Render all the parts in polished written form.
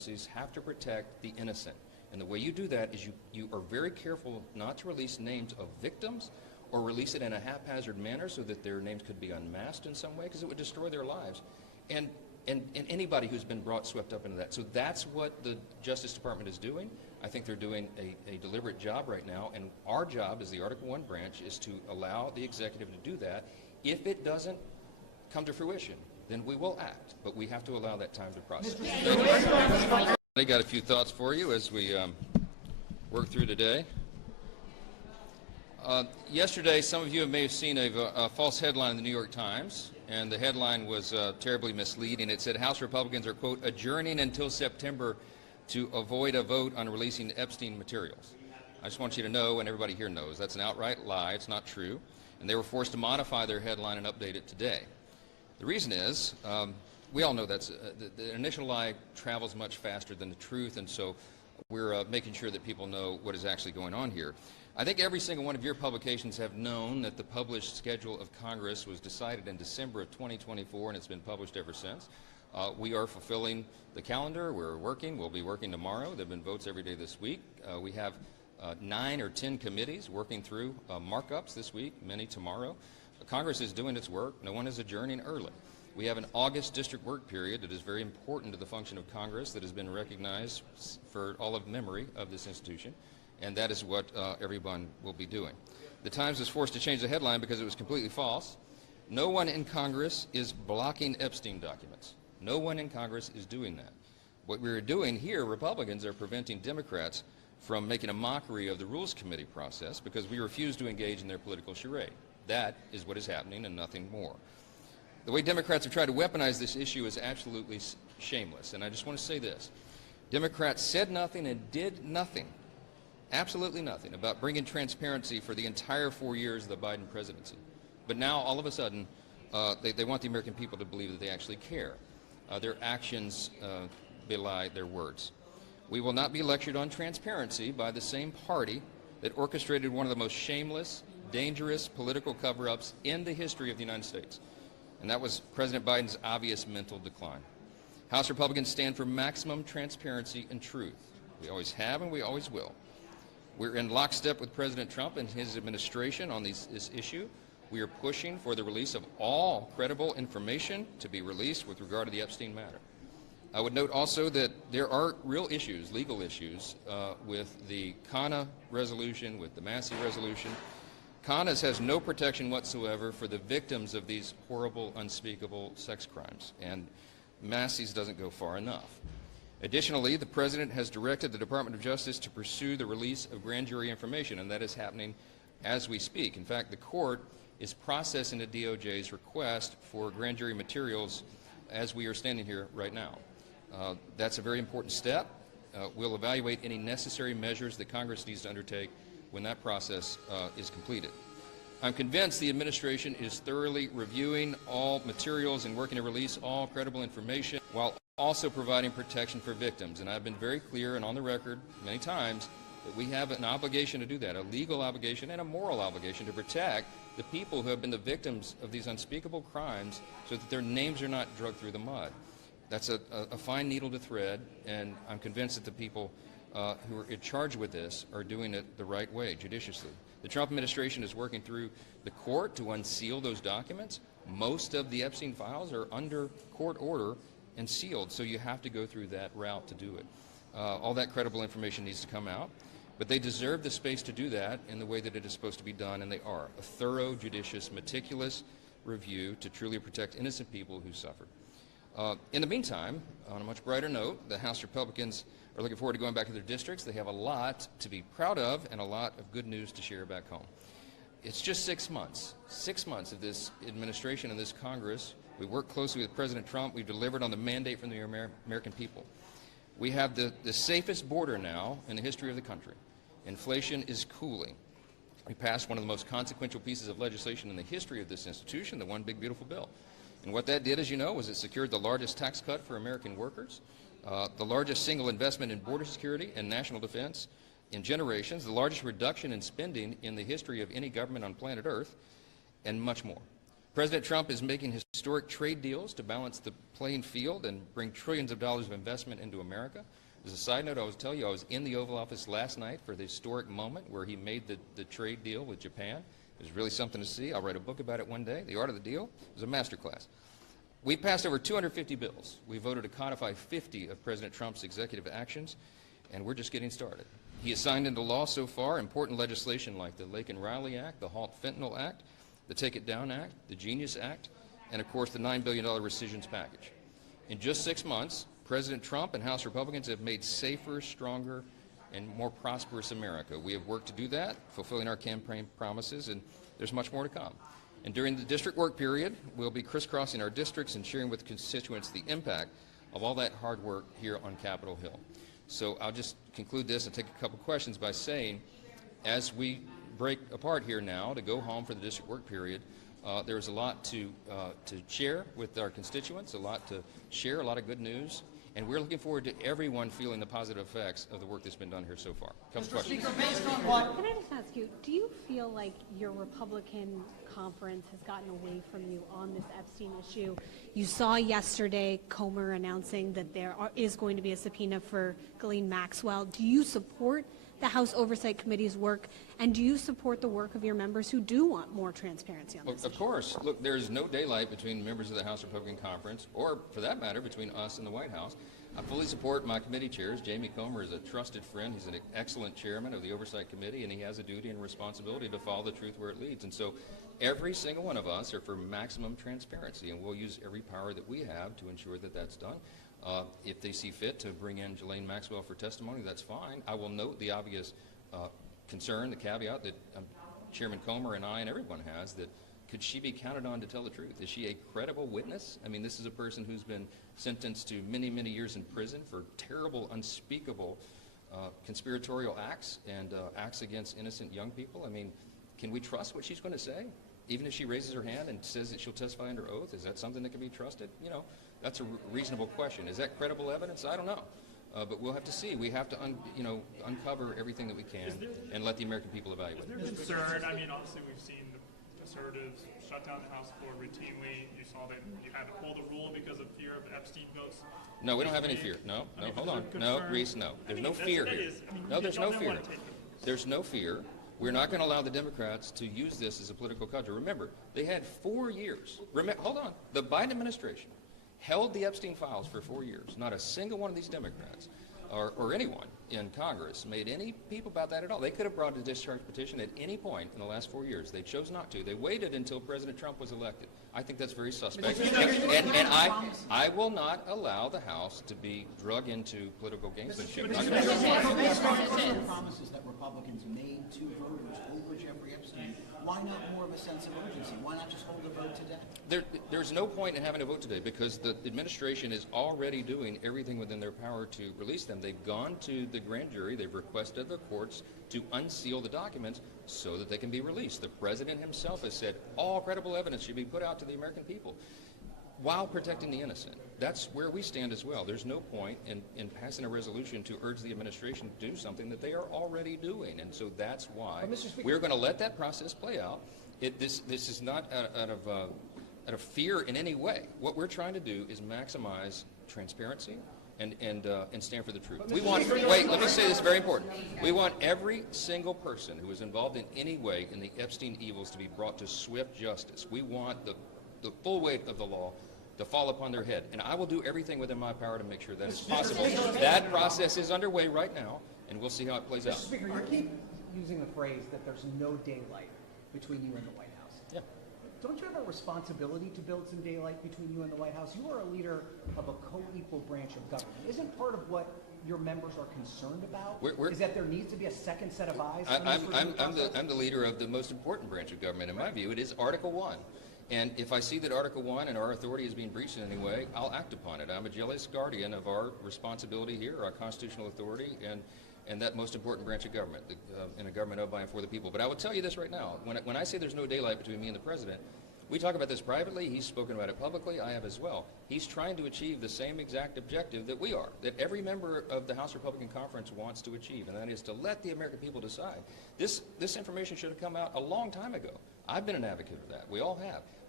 have to protect the innocent. And the way you do that is you are very careful not to release names of victims or release it in a haphazard manner so that their names could be unmasked in some way, because it would destroy their lives. And anybody who's been swept up into that. So that's what the Justice Department is doing. I think they're doing a deliberate job right now, and our job as the Article I branch is to allow the executive to do that. If it doesn't come to fruition, then we will act, but we have to allow that time to process. I got a few thoughts for you as we work through today. Yesterday, some of you may have seen a false headline in the New York Times, and the headline was terribly misleading. It said House Republicans are, quote, adjourning until September to avoid a vote on releasing Epstein materials. I just want you to know, and everybody here knows, that's an outright lie. It's not true. And they were forced to modify their headline and update it today. The reason is, we all know that the initial lie travels much faster than the truth, and so we're making sure that people know what is actually going on here. I think every single one of your publications have known that the published schedule of Congress was decided in December of 2024, and it's been published ever since. We are fulfilling the calendar. We're working. We'll be working tomorrow. There have been votes every day this week. We have 9 or 10 committees working through markups this week, many tomorrow. Congress is doing its work. No one is adjourning early. We have an August district work period that is very important to the function of Congress, that has been recognized for all of memory of this institution, and that is what everyone will be doing. The Times was forced to change the headline because it was completely false. No one in Congress is blocking Epstein documents. No one in Congress is doing that. What we're doing here, Republicans are preventing Democrats from making a mockery of the Rules Committee process because we refuse to engage in their political charade. That is what is happening and nothing more. The way Democrats have tried to weaponize this issue is absolutely shameless, and I just want to say this. Democrats said nothing and did nothing, absolutely nothing, about bringing transparency for the entire 4 years of the Biden presidency. But now, all of a sudden, they want the American people to believe that they actually care. Their actions belie their words. We will not be lectured on transparency by the same party that orchestrated one of the most shameless, dangerous political cover-ups in the history of the United States. And that was President Biden's obvious mental decline. House Republicans stand for maximum transparency and truth. We always have and we always will. We're in lockstep with President Trump and his administration on this issue. We are pushing for the release of all credible information to be released with regard to the Epstein matter. I would note also that there are real issues, legal issues, with the CANA resolution, with the Massey resolution. CANA has no protection whatsoever for the victims of these horrible, unspeakable sex crimes, and Massey's doesn't go far enough. Additionally, the President has directed the Department of Justice to pursue the release of grand jury information, and that is happening as we speak. In fact, the court is processing the DOJ's request for grand jury materials as we are standing here right now. That's a very important step. We'll evaluate any necessary measures that Congress needs to undertake when that process is completed. I'm convinced the administration is thoroughly reviewing all materials and working to release all credible information while also providing protection for victims. And I've been very clear and on the record many times that we have an obligation to do that, a legal obligation and a moral obligation to protect the people who have been the victims of these unspeakable crimes so that their names are not dragged through the mud. That's a fine needle to thread, and I'm convinced that the people who are in charge with this are doing it the right way, judiciously. The Trump administration is working through the court to unseal those documents. Most of the Epstein files are under court order and sealed, so you have to go through that route to do it. All that credible information needs to come out, but they deserve the space to do that in the way that it is supposed to be done, and they are. A thorough, judicious, meticulous review to truly protect innocent people who suffered. In the meantime, on a much brighter note, the House Republicans are looking forward to going back to their districts. They have a lot to be proud of and a lot of good news to share back home. It's just 6 months of this administration and this Congress. We work closely with President Trump. We've delivered on the mandate from the American people. We have the safest border now in the history of the country. Inflation is cooling. We passed one of the most consequential pieces of legislation in the history of this institution, the One Big Beautiful Bill. And what that did, as you know, was it secured the largest tax cut for American workers, the largest single investment in border security and national defense in generations, the largest reduction in spending in the history of any government on planet Earth, and much more. President Trump is making historic trade deals to balance the playing field and bring trillions of dollars of investment into America. As a side note, I will tell you, I was in the Oval Office last night for the historic moment where he made the trade deal with Japan. It was really something to see. I'll write a book about it one day. The Art of the Deal. It was a masterclass. We passed over 250 bills. We voted to codify 50 of President Trump's executive actions, and we're just getting started. He has signed into law so far important legislation like the Lake and Riley Act, the Halt Fentanyl Act, the Take It Down Act, the Genius Act, and of course the $9 billion rescissions package. In just 6 months, President Trump and House Republicans have made safer, stronger, and more prosperous America. We have worked to do that, fulfilling our campaign promises, and there's much more to come. And during the district work period, we'll be crisscrossing our districts and sharing with constituents the impact of all that hard work here on Capitol Hill. So I'll just conclude this and take a couple questions by saying, as we break apart here now to go home for the district work period, there's a lot to share with our constituents, a lot to share, a lot of good news, and we're looking forward to everyone feeling the positive effects of the work that's been done here so far. Couple questions. Can I just ask you, do you feel like your Republican conference has gotten away from you on this Epstein issue? You saw yesterday Comer announcing that there is going to be a subpoena for Ghislaine Maxwell. Do you support the House Oversight Committee's work, and do you support the work of your members who do want more transparency on this? Of course. Look, there is no daylight between members of the House Republican Conference, or for that matter, between us and the White House. I fully support my committee chairs. Jamie Comer is a trusted friend. He's an excellent chairman of the Oversight Committee, and he has a duty and responsibility to follow the truth where it leads. And so every single one of us are for maximum transparency, and we'll use every power that we have to ensure that that's done. If they see fit to bring in Ghislaine Maxwell for testimony, that's fine. I will note the obvious concern, the caveat that Chairman Comer and I and everyone has, that could she be counted on to tell the truth? Is she a credible witness? I mean, this is a person who's been sentenced to many, many years in prison for terrible, unspeakable conspiratorial acts and acts against innocent young people. I mean, can we trust what she's going to say? Even if she raises her hand and says that she'll testify under oath, is that something that can be trusted? You know, that's a reasonable question. Is that credible evidence? I don't know. But we'll have to see. We have to, uncover everything that we can and let the American people evaluate. Is there concern? I mean, obviously we've seen the conservatives shut down the House floor routinely. You saw that you had to pull the rule because of fear of Epstein votes. No, we don't have any fear. No, hold on. No, Reese, no. There's no fear here. No, there's no fear. There's no fear. We're not going to allow the Democrats to use this as a political cudgel. Remember, they had 4 years. Hold on. The Biden administration held the Epstein files for 4 years. Not a single one of these Democrats or anyone in Congress made any peep about that at all. They could have brought a discharge petition at any point in the last 4 years. They chose not to. They waited until President Trump was elected. I think that's very suspect. And I will not allow the House to be drug into political gamesmanship. Promises that Republicans made to voters over Jeffrey Epstein. Why not more of a sense of urgency? Why not just hold a vote today? There's no point in having a vote today because the administration is already doing everything within their power to release them. They've gone to the grand jury. They've requested the courts to unseal the documents so that they can be released. The president himself has said all credible evidence should be put out to the American people while protecting the innocent. That's where we stand as well. There's no point in passing a resolution to urge the administration to do something that they are already doing. And so that's why we're going to let that process play out. This is not out of fear in any way. What we're trying to do is maximize transparency and stand for the truth. We want, wait, let me say this, very important. We want every single person who was involved in any way in the Epstein evils to be brought to swift justice. We want the full weight of the law to fall upon their head. And I will do everything within my power to make sure that is possible. That process is underway right now, and we'll see how it plays out. Mr. Speaker, you keep using the phrase that there's no daylight between you and the White House. Yeah. Don't you have a responsibility to build some daylight between you and the White House? You are a leader of a co-equal branch of government. Isn't part of what your members are concerned about is that there needs to be a second set of eyes? I'm the leader of the most important branch of government. In my view, it is Article 1. And if I see that Article 1 and our authority is being breached in any way, I'll act upon it. I'm a jealous guardian of our responsibility here, our constitutional authority, and that most important branch of government, in a government of, by, and for the people. But I will tell you this right now. When I say there's no daylight between me and the president, we talk about this privately. He's spoken about it publicly. I have as well. He's trying to achieve the same exact objective that we are, that every member of the House Republican Conference wants to achieve, and that is to let the American people decide. This information should have come out a long time ago. I've been an advocate of that. We all have.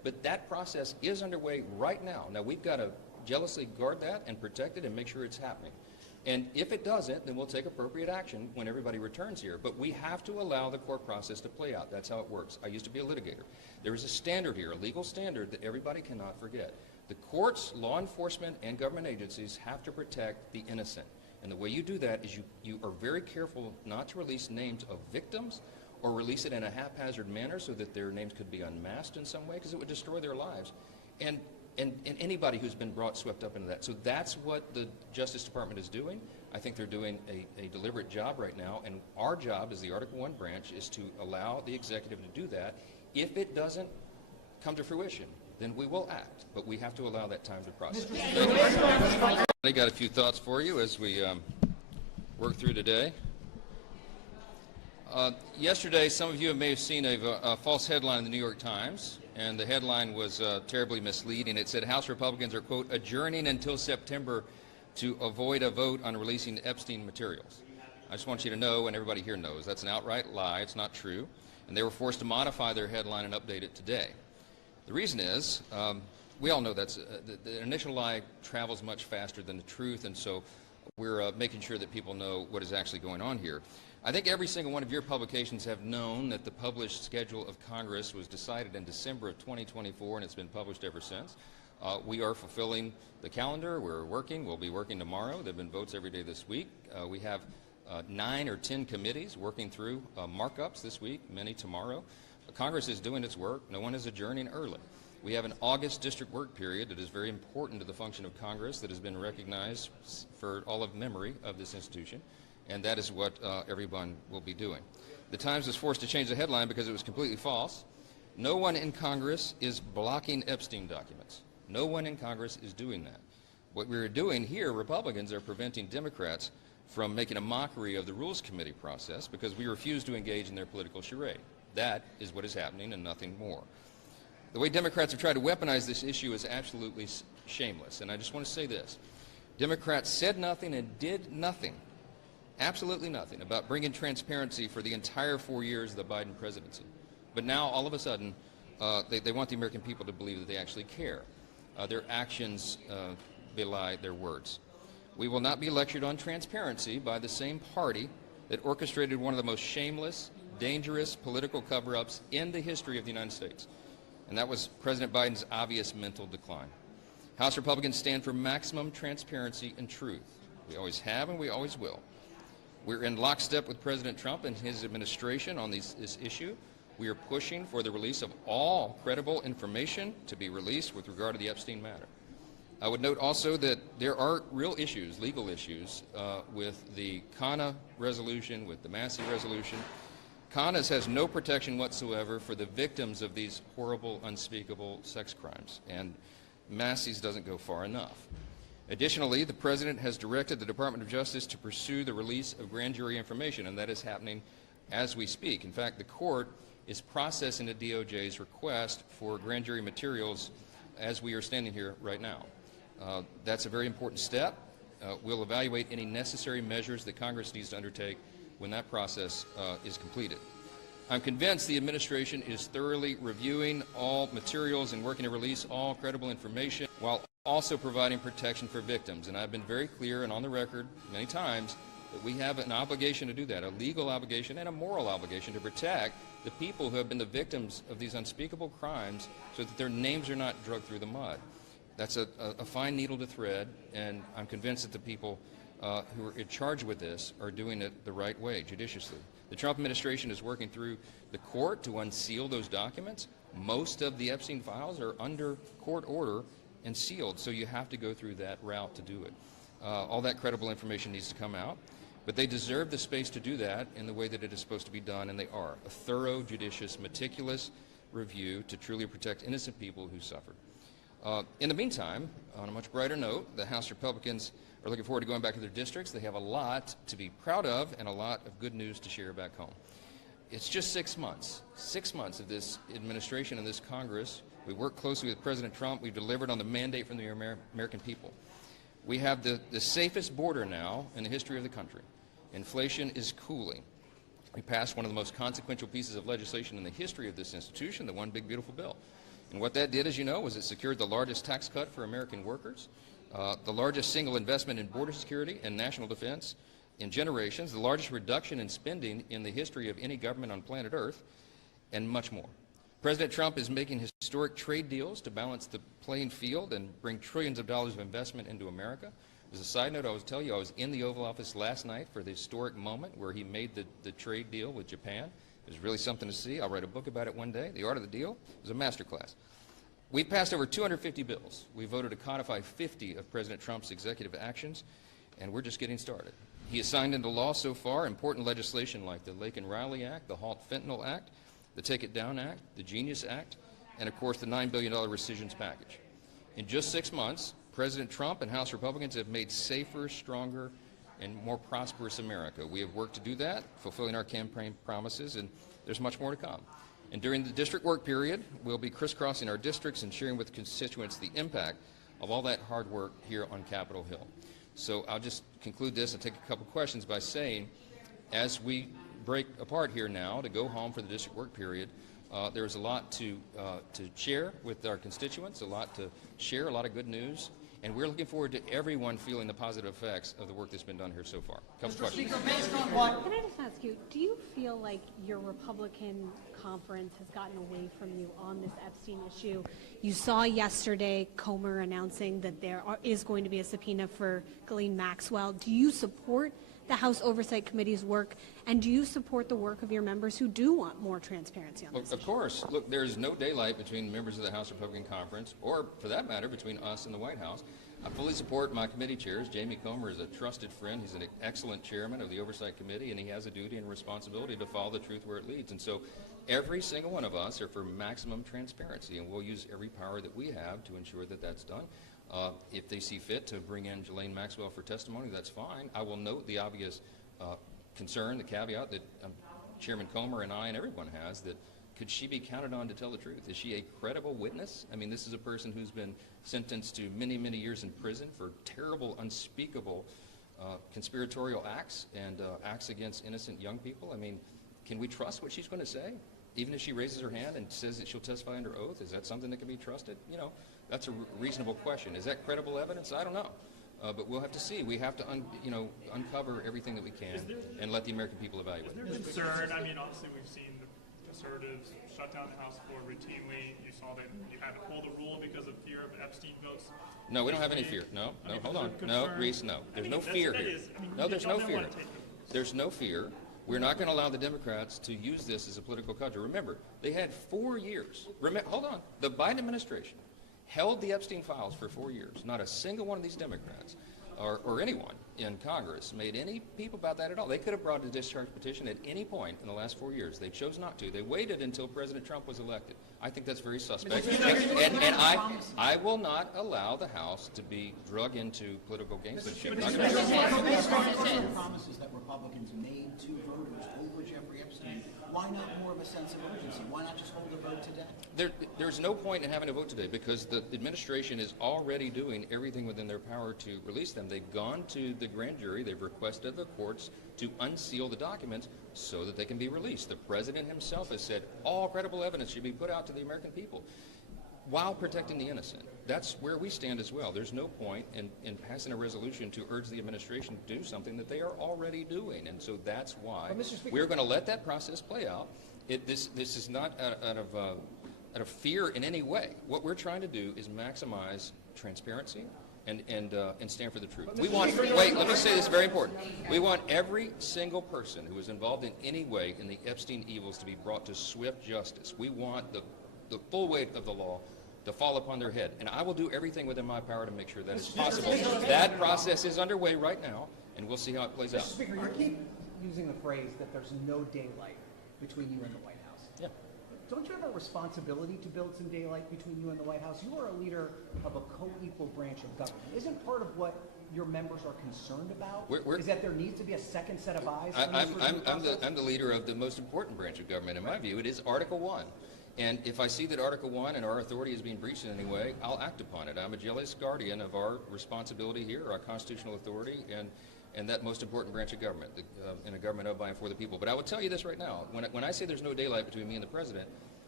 But that process is underway right now. Now, we've got to jealously guard that and protect it and make sure it's happening. And if it doesn't, then we'll take appropriate action when everybody returns here. But we have to allow the court process to play out. That's how it works. I used to be a litigator. There is a standard here, a legal standard that everybody cannot forget. The courts, law enforcement, and government agencies have to protect the innocent. And the way you do that is you are very careful not to release names of victims or release it in a haphazard manner so that their names could be unmasked in some way, because it would destroy their lives. And anybody who's been swept up into that. So that's what the Justice Department is doing. I think they're doing a deliberate job right now, and our job as the Article I branch is to allow the executive to do that. If it doesn't come to fruition, then we will act, but we have to allow that time to process. I got a few thoughts for you as we work through today. Yesterday, some of you may have seen a false headline in the New York Times, and the headline was terribly misleading. It said House Republicans are, quote, adjourning until September to avoid a vote on releasing Epstein materials. I just want you to know, and everybody here knows, that's an outright lie. It's not true. And they were forced to modify their headline and update it today. The reason is, we all know that's the initial lie travels much faster than the truth, and so we're making sure that people know what is actually going on here. I think every single one of your publications have known that the published schedule of Congress was decided in December of 2024, and it's been published ever since. We are fulfilling the calendar. We're working. We'll be working tomorrow. There have been votes every day this week. We have 9 or 10 committees working through markups this week, many tomorrow. Congress is doing its work. No one is adjourning early. We have an August district work period that is very important to the function of Congress, that has been recognized for all of memory of this institution, and that is what everyone will be doing. The Times was forced to change the headline because it was completely false. No one in Congress is blocking Epstein documents. No one in Congress is doing that. What we're doing here, Republicans are preventing Democrats from making a mockery of the Rules Committee process because we refuse to engage in their political charade. That is what is happening and nothing more. The way Democrats have tried to weaponize this issue is absolutely shameless. And I just want to say this. Democrats said nothing and did nothing, absolutely nothing, about bringing transparency for the entire 4 years of the Biden presidency. But now, all of a sudden, they want the American people to believe that they actually care. Their actions belie their words. We will not be lectured on transparency by the same party that orchestrated one of the most shameless, dangerous political cover-ups in the history of the United States. And that was President Biden's obvious mental decline. House Republicans stand for maximum transparency and truth. We always have and we always will. We're in lockstep with President Trump and his administration on this issue. We are pushing for the release of all credible information to be released with regard to the Epstein matter. I would note also that there are real issues, legal issues, with the CANA resolution, with the Massey resolution. CANA's has no protection whatsoever for the victims of these horrible, unspeakable sex crimes, and Massey's doesn't go far enough. Additionally, the President has directed the Department of Justice to pursue the release of grand jury information, and that is happening as we speak. In fact, the court is processing the DOJ's request for grand jury materials as we are standing here right now. That's a very important step. We'll evaluate any necessary measures that Congress needs to undertake when that process is completed. I'm convinced the administration is thoroughly reviewing all materials and working to release all credible information while also providing protection for victims. And I've been very clear and on the record many times that we have an obligation to do that, a legal obligation and a moral obligation to protect the people who have been the victims of these unspeakable crimes so that their names are not dragged through the mud. That's a fine needle to thread, and I'm convinced that the people who are in charge with this are doing it the right way, judiciously. The Trump administration is working through the court to unseal those documents. Most of the Epstein files are under court order and sealed, so you have to go through that route to do it. All that credible information needs to come out, but they deserve the space to do that in the way that it is supposed to be done, and they are. A thorough, judicious, meticulous review to truly protect innocent people who suffered. In the meantime, on a much brighter note, the House Republicans are looking forward to going back to their districts. They have a lot to be proud of and a lot of good news to share back home. It's just 6 months of this administration and this Congress. We work closely with President Trump. We've delivered on the mandate from the American people. We have the safest border now in the history of the country. Inflation is cooling. We passed one of the most consequential pieces of legislation in the history of this institution, the One Big Beautiful Bill. And what that did, as you know, was it secured the largest tax cut for American workers, the largest single investment in border security and national defense in generations, the largest reduction in spending in the history of any government on planet Earth, and much more. President Trump is making historic trade deals to balance the playing field and bring trillions of dollars of investment into America. As a side note, I will tell you, I was in the Oval Office last night for the historic moment where he made the trade deal with Japan. It was really something to see. I'll write a book about it one day. The Art of the Deal. It was a masterclass. We passed over 250 bills. We voted to codify 50 of President Trump's executive actions, and we're just getting started. He has signed into law so far important legislation like the Lake and Riley Act, the Halt Fentanyl Act, the Take It Down Act, the Genius Act, and of course the $9 billion rescissions package. In just 6 months, President Trump and House Republicans have made safer, stronger, and more prosperous America. We have worked to do that, fulfilling our campaign promises, and there's much more to come. And during the district work period, we'll be crisscrossing our districts and sharing with constituents the impact of all that hard work here on Capitol Hill. So I'll just conclude this and take a couple questions by saying, as we break apart here now to go home for the district work period, there's a lot to share with our constituents, a lot to share, a lot of good news, and we're looking forward to everyone feeling the positive effects of the work that's been done here so far. Couple questions. Can I just ask you, do you feel like your Republican conference has gotten away from you on this Epstein issue? You saw yesterday Comer announcing that there is going to be a subpoena for Ghislaine Maxwell. Do you support the House Oversight Committee's work, and do you support the work of your members who do want more transparency on this issue? Of course. Look, there's no daylight between members of the House Republican Conference, or for that matter, between us and the White House. I fully support my committee chairs. Jamie Comer is a trusted friend. He's an excellent chairman of the Oversight Committee, and he has a duty and responsibility to follow the truth where it leads. And so every single one of us are for maximum transparency, and we'll use every power that we have to ensure that that's done. If they see fit to bring in Ghislaine Maxwell for testimony, that's fine. I will note the obvious concern, the caveat that Chairman Comer and I and everyone has, that could she be counted on to tell the truth? Is she a credible witness? I mean, this is a person who's been sentenced to many, many years in prison for terrible, unspeakable conspiratorial acts and acts against innocent young people. I mean, can we trust what she's going to say? Even if she raises her hand and says that she'll testify under oath, is that something that can be trusted? You know, that's a reasonable question. Is that credible evidence? I don't know. But we'll have to see. We have to, uncover everything that we can and let the American people evaluate. Is there concern? I mean, obviously we've seen the conservatives shut down the House floor routinely. You saw that you had to pull the rule because of fear of Epstein votes. No, we don't have any fear. No, hold on. No, Reese, no. There's no fear here. No, there's no fear. There's no fear. We're not going to allow the Democrats to use this as a political cudgel. Remember, they had 4 years. Hold on. The Biden administration held the Epstein files for 4 years. Not a single one of these Democrats or anyone in Congress made any peep about that at all. They could have brought a discharge petition at any point in the last 4 years. They chose not to. They waited until President Trump was elected. I think that's very suspect. And I will not allow the House to be drug into political gamesmanship. Promises that Republicans made to voters over Jeffrey Epstein. Why not more of a sense of urgency? Why not just hold a vote today? There's no point in having a vote today because the administration is already doing everything within their power to release them. They've gone to the grand jury. They've requested the courts to unseal the documents so that they can be released. The president himself has said all credible evidence should be put out to the American people while protecting the innocent. That's where we stand as well. There's no point in passing a resolution to urge the administration to do something that they are already doing. And so that's why we're going to let that process play out. This is not out of fear in any way. What we're trying to do is maximize transparency and stand for the truth. We want, wait, let me say this, very important. We want every single person who is involved in any way in the Epstein evils to be brought to swift justice. We want the full weight of the law to fall upon their head. And I will do everything within my power to make sure that is possible. That process is underway right now, and we'll see how it plays out. Mr. Speaker, you keep using the phrase that there's no daylight between you and the White House. Yeah. Don't you have a responsibility to build some daylight between you and the White House? You are a leader of a co-equal branch of government. Isn't part of what your members are concerned about is that there needs to be a second set of eyes? I'm the leader of the most important branch of government, in my view. It is Article 1. And if I see that Article 1 and our authority is being breached in any way, I'll act upon it. I'm a jealous guardian of our responsibility here, our constitutional authority, and that most important branch of government, in a government of, by, and for the people. But I will tell you this right now. When I say there's no daylight between me and the president,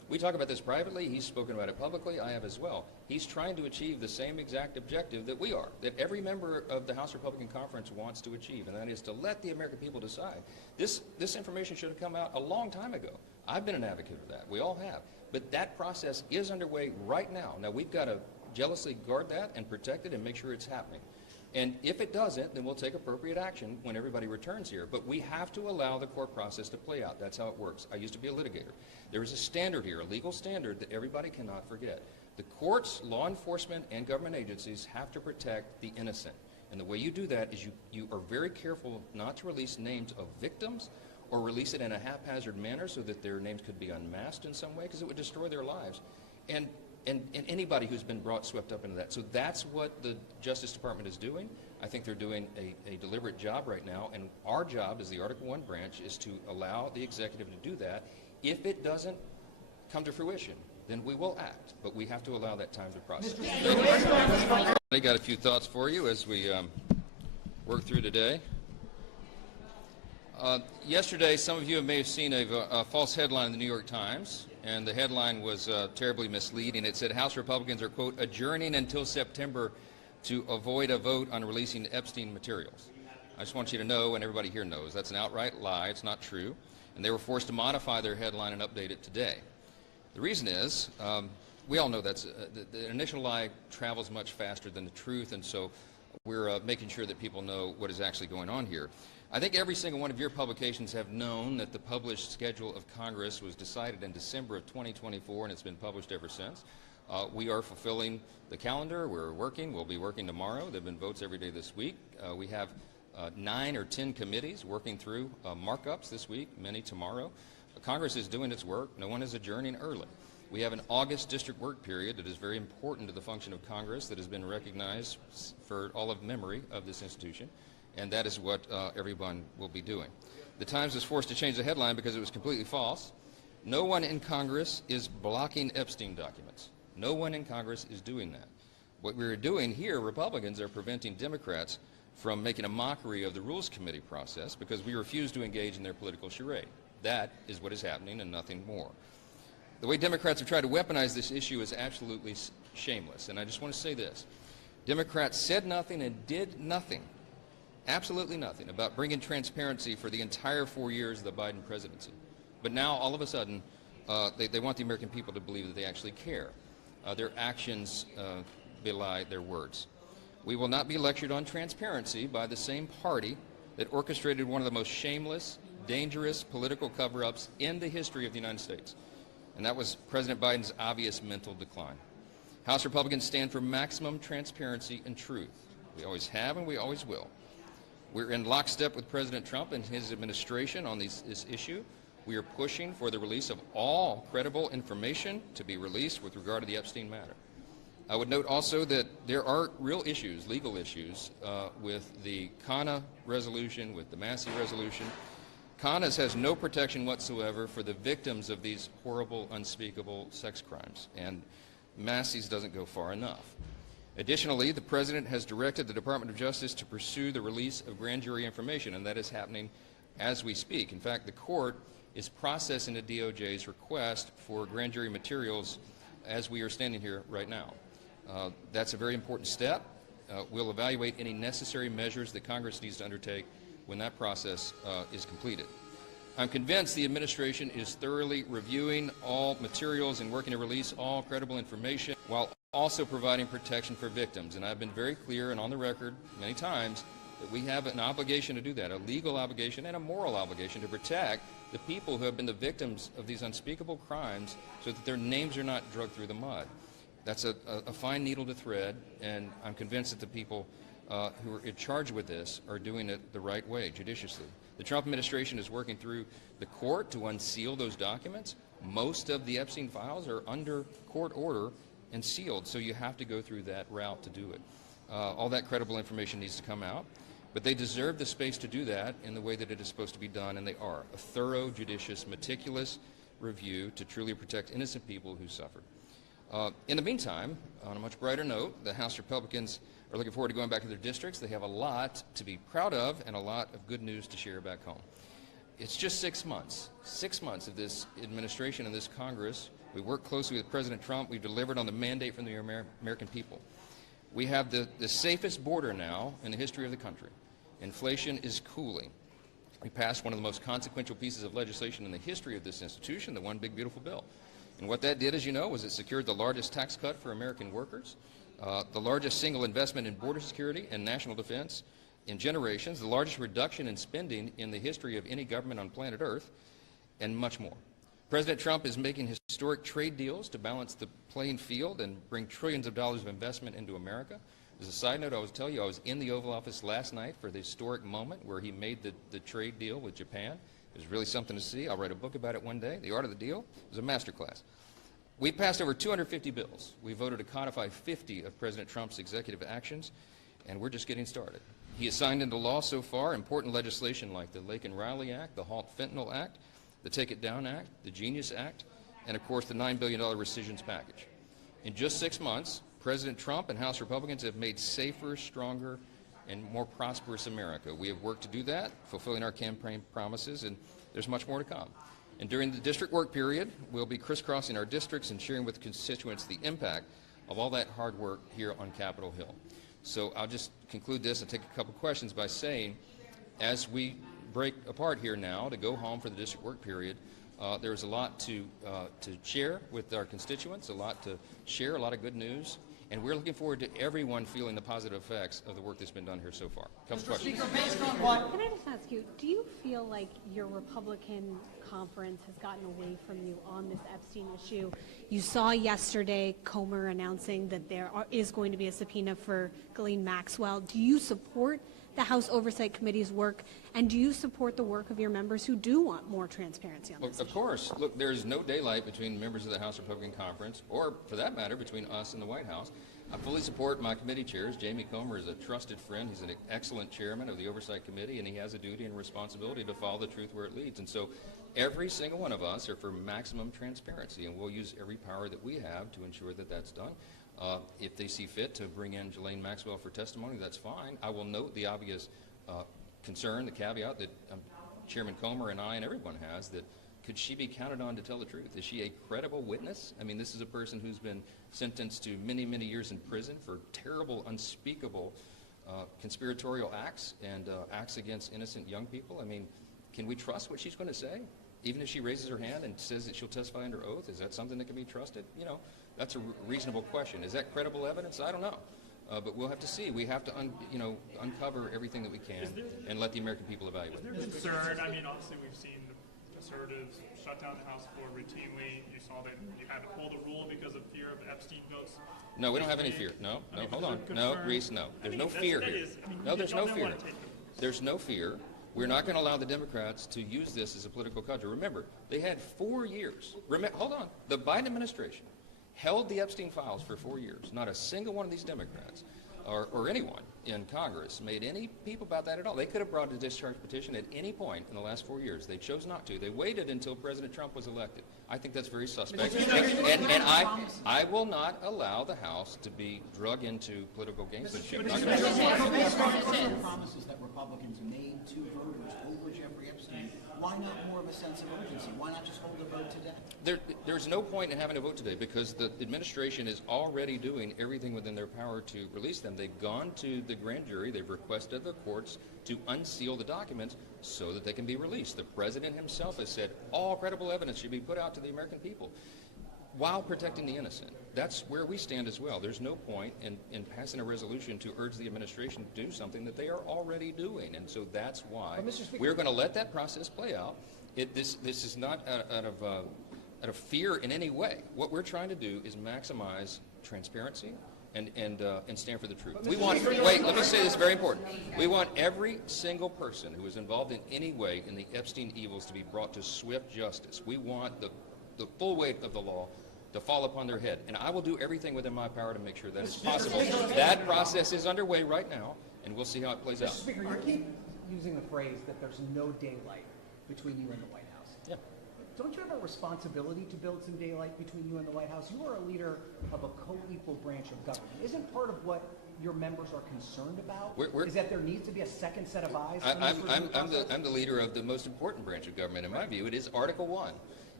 We talk about this privately. He's spoken about it publicly. I have as well. He's trying to achieve the same exact objective that we are, that every member of the House Republican Conference wants to achieve, and that is to let the American people decide. This information should have come out a long time ago. I've been an advocate of that. We all have. But that process is underway right now. Now, we've got to jealously guard that and protect it and make sure it's happening. And if it doesn't, then we'll take appropriate action when everybody returns here. But we have to allow the court process to play out. That's how it works. I used to be a litigator. There is a standard here, a legal standard that everybody cannot forget. The courts, law enforcement, and government agencies have to protect the innocent. And the way you do that is you are very careful not to release names of victims or release it in a haphazard manner so that their names could be unmasked in some way, because it would destroy their lives. And anybody who's been swept up into that. So that's what the Justice Department is doing. I think they're doing a deliberate job right now, and our job as the Article I branch is to allow the executive to do that. If it doesn't come to fruition, then we will act, but we have to allow that time to process. I got a few thoughts for you as we work through today. Yesterday, some of you may have seen a false headline in the New York Times, and the headline was terribly misleading. It said House Republicans are, quote, adjourning until September to avoid a vote on releasing Epstein materials. I just want you to know, and everybody here knows, that's an outright lie. It's not true. And they were forced to modify their headline and update it today. The reason is, we all know that's the initial lie travels much faster than the truth, and so we're making sure that people know what is actually going on here. I think every single one of your publications have known that the published schedule of Congress was decided in December of 2024, and it's been published ever since. We are fulfilling the calendar. We're working. We'll be working tomorrow. There have been votes every day this week. We have 9 or 10 committees working through markups this week, many tomorrow. Congress is doing its work. No one is adjourning early. We have an August district work period that is very important to the function of Congress that has been recognized for all of memory of this institution, and that is what everyone will be doing. The Times was forced to change the headline because it was completely false. No one in Congress is blocking Epstein documents. No one in Congress is doing that. What we're doing here, Republicans are preventing Democrats from making a mockery of the Rules Committee process because we refuse to engage in their political charade. That is what is happening and nothing more. The way Democrats have tried to weaponize this issue is absolutely shameless, and I just want to say this. Democrats said nothing and did nothing, absolutely nothing, about bringing transparency for the entire 4 years of the Biden presidency. But now, all of a sudden, they want the American people to believe that they actually care. Their actions belie their words. We will not be lectured on transparency by the same party that orchestrated one of the most shameless, dangerous political cover-ups in the history of the United States. And that was President Biden's obvious mental decline. House Republicans stand for maximum transparency and truth. We always have and we always will. We're in lockstep with President Trump and his administration on this issue. We are pushing for the release of all credible information to be released with regard to the Epstein matter. I would note also that there are real issues, legal issues, with the CANA resolution, with the Massey resolution. CANA's has no protection whatsoever for the victims of these horrible, unspeakable sex crimes, and Massey's doesn't go far enough. Additionally, the President has directed the Department of Justice to pursue the release of grand jury information, and that is happening as we speak. In fact, the court is processing the DOJ's request for grand jury materials as we are standing here right now. That's a very important step. We'll evaluate any necessary measures that Congress needs to undertake when that process is completed. I'm convinced the administration is thoroughly reviewing all materials and working to release all credible information while also providing protection for victims. And I've been very clear and on the record many times that we have an obligation to do that, a legal obligation and a moral obligation to protect the people who have been the victims of these unspeakable crimes so that their names are not dragged through the mud. That's a fine needle to thread, and I'm convinced that the people who are in charge with this are doing it the right way, judiciously. The Trump administration is working through the court to unseal those documents. Most of the Epstein files are under court order and sealed, so you have to go through that route to do it. All that credible information needs to come out, but they deserve the space to do that in the way that it is supposed to be done, and they are. A thorough, judicious, meticulous review to truly protect innocent people who suffered. In the meantime, on a much brighter note, the House Republicans are looking forward to going back to their districts. They have a lot to be proud of and a lot of good news to share back home. It's just 6 months of this administration and this Congress We work closely with President Trump. We've delivered on the mandate from the American people. We have the safest border now in the history of the country. Inflation is cooling. We passed one of the most consequential pieces of legislation in the history of this institution, the One Big Beautiful Bill. And what that did, as you know, was it secured the largest tax cut for American workers, the largest single investment in border security and national defense in generations, the largest reduction in spending in the history of any government on planet Earth, and much more. President Trump is making historic trade deals to balance the playing field and bring trillions of dollars of investment into America. As a side note, I will tell you, I was in the Oval Office last night for the historic moment where he made the trade deal with Japan. It was really something to see. I'll write a book about it one day. The Art of the Deal. It was a masterclass. We passed over 250 bills. We voted to codify 50 of President Trump's executive actions, and we're just getting started. He has signed into law so far important legislation like the Lake and Riley Act, the Halt Fentanyl Act, the Take It Down Act, the Genius Act, and of course the $9 billion rescissions package. In just 6 months, President Trump and House Republicans have made safer, stronger, and more prosperous America. We have worked to do that, fulfilling our campaign promises, and there's much more to come. And during the district work period, we'll be crisscrossing our districts and sharing with constituents the impact of all that hard work here on Capitol Hill. So I'll just conclude this and take a couple questions by saying, as we break apart here now to go home for the district work period, there's a lot to share with our constituents, a lot to share, a lot of good news, and we're looking forward to everyone feeling the positive effects of the work that's been done here so far. Couple questions. Can I just ask you, do you feel like your Republican conference has gotten away from you on this Epstein issue? You saw yesterday Comer announcing that there is going to be a subpoena for Ghislaine Maxwell. Do you support the House Oversight Committee's work, and do you support the work of your members who do want more transparency on this? Of course. Look, there is no daylight between members of the House Republican Conference, or for that matter, between us and the White House. I fully support my committee chairs. Jamie Comer is a trusted friend. He's an excellent chairman of the Oversight Committee, and he has a duty and responsibility to follow the truth where it leads. And so every single one of us are for maximum transparency, and we'll use every power that we have to ensure that that's done. If they see fit to bring in Ghislaine Maxwell for testimony, that's fine. I will note the obvious concern, the caveat that Chairman Comer and I and everyone has, that could she be counted on to tell the truth? Is she a credible witness? I mean, this is a person who's been sentenced to many, many years in prison for terrible, unspeakable conspiratorial acts and acts against innocent young people. I mean, can we trust what she's going to say? Even if she raises her hand and says that she'll testify under oath, is that something that can be trusted? You know, that's a reasonable question. Is that credible evidence? I don't know. But we'll have to see. We have to, uncover everything that we can and let the American people evaluate. Is there concern? I mean, obviously we've seen the conservatives shut down the House floor routinely. You saw that you had to pull the rule because of fear of Epstein votes. No, we don't have any fear. No, hold on. No, Reese, no. There's no fear here. No, there's no fear. There's no fear. We're not going to allow the Democrats to use this as a political cudgel. Remember, they had 4 years. Hold on. The Biden administration held the Epstein files for 4 years. Not a single one of these Democrats or anyone in Congress made any peep about that at all. They could have brought a discharge petition at any point in the last 4 years. They chose not to. They waited until President Trump was elected. I think that's very suspect. And I will not allow the House to be drug into political gamesmanship. Based on the promises that Republicans made to voters over Jeffrey Epstein, why not more of a sense of urgency? Why not just hold a vote today? There's no point in having a vote today because the administration is already doing everything within their power to release them. They've gone to the grand jury. They've requested the courts to unseal the documents so that they can be released. The president himself has said all credible evidence should be put out to the American people while protecting the innocent. That's where we stand as well. There's no point in passing a resolution to urge the administration to do something that they are already doing. And so that's why we're going to let that process play out. This is not out of fear in any way. What we're trying to do is maximize transparency and stand for the truth. We want, let me say this, very important. We want every single person who is involved in any way in the Epstein evils to be brought to swift justice. We want the full weight of the law to fall upon their head. And I will do everything within my power to make sure that is possible. That process is underway right now, and we'll see how it plays out. Mr. Speaker, you keep using the phrase that there's no daylight between you and the White House. Yeah. Don't you have a responsibility to build some daylight between you and the White House? You are a leader of a co-equal branch of government. Isn't part of what your members are concerned about is that there needs to be a second set of eyes? I'm the leader of the most important branch of government, in my view. It is Article 1.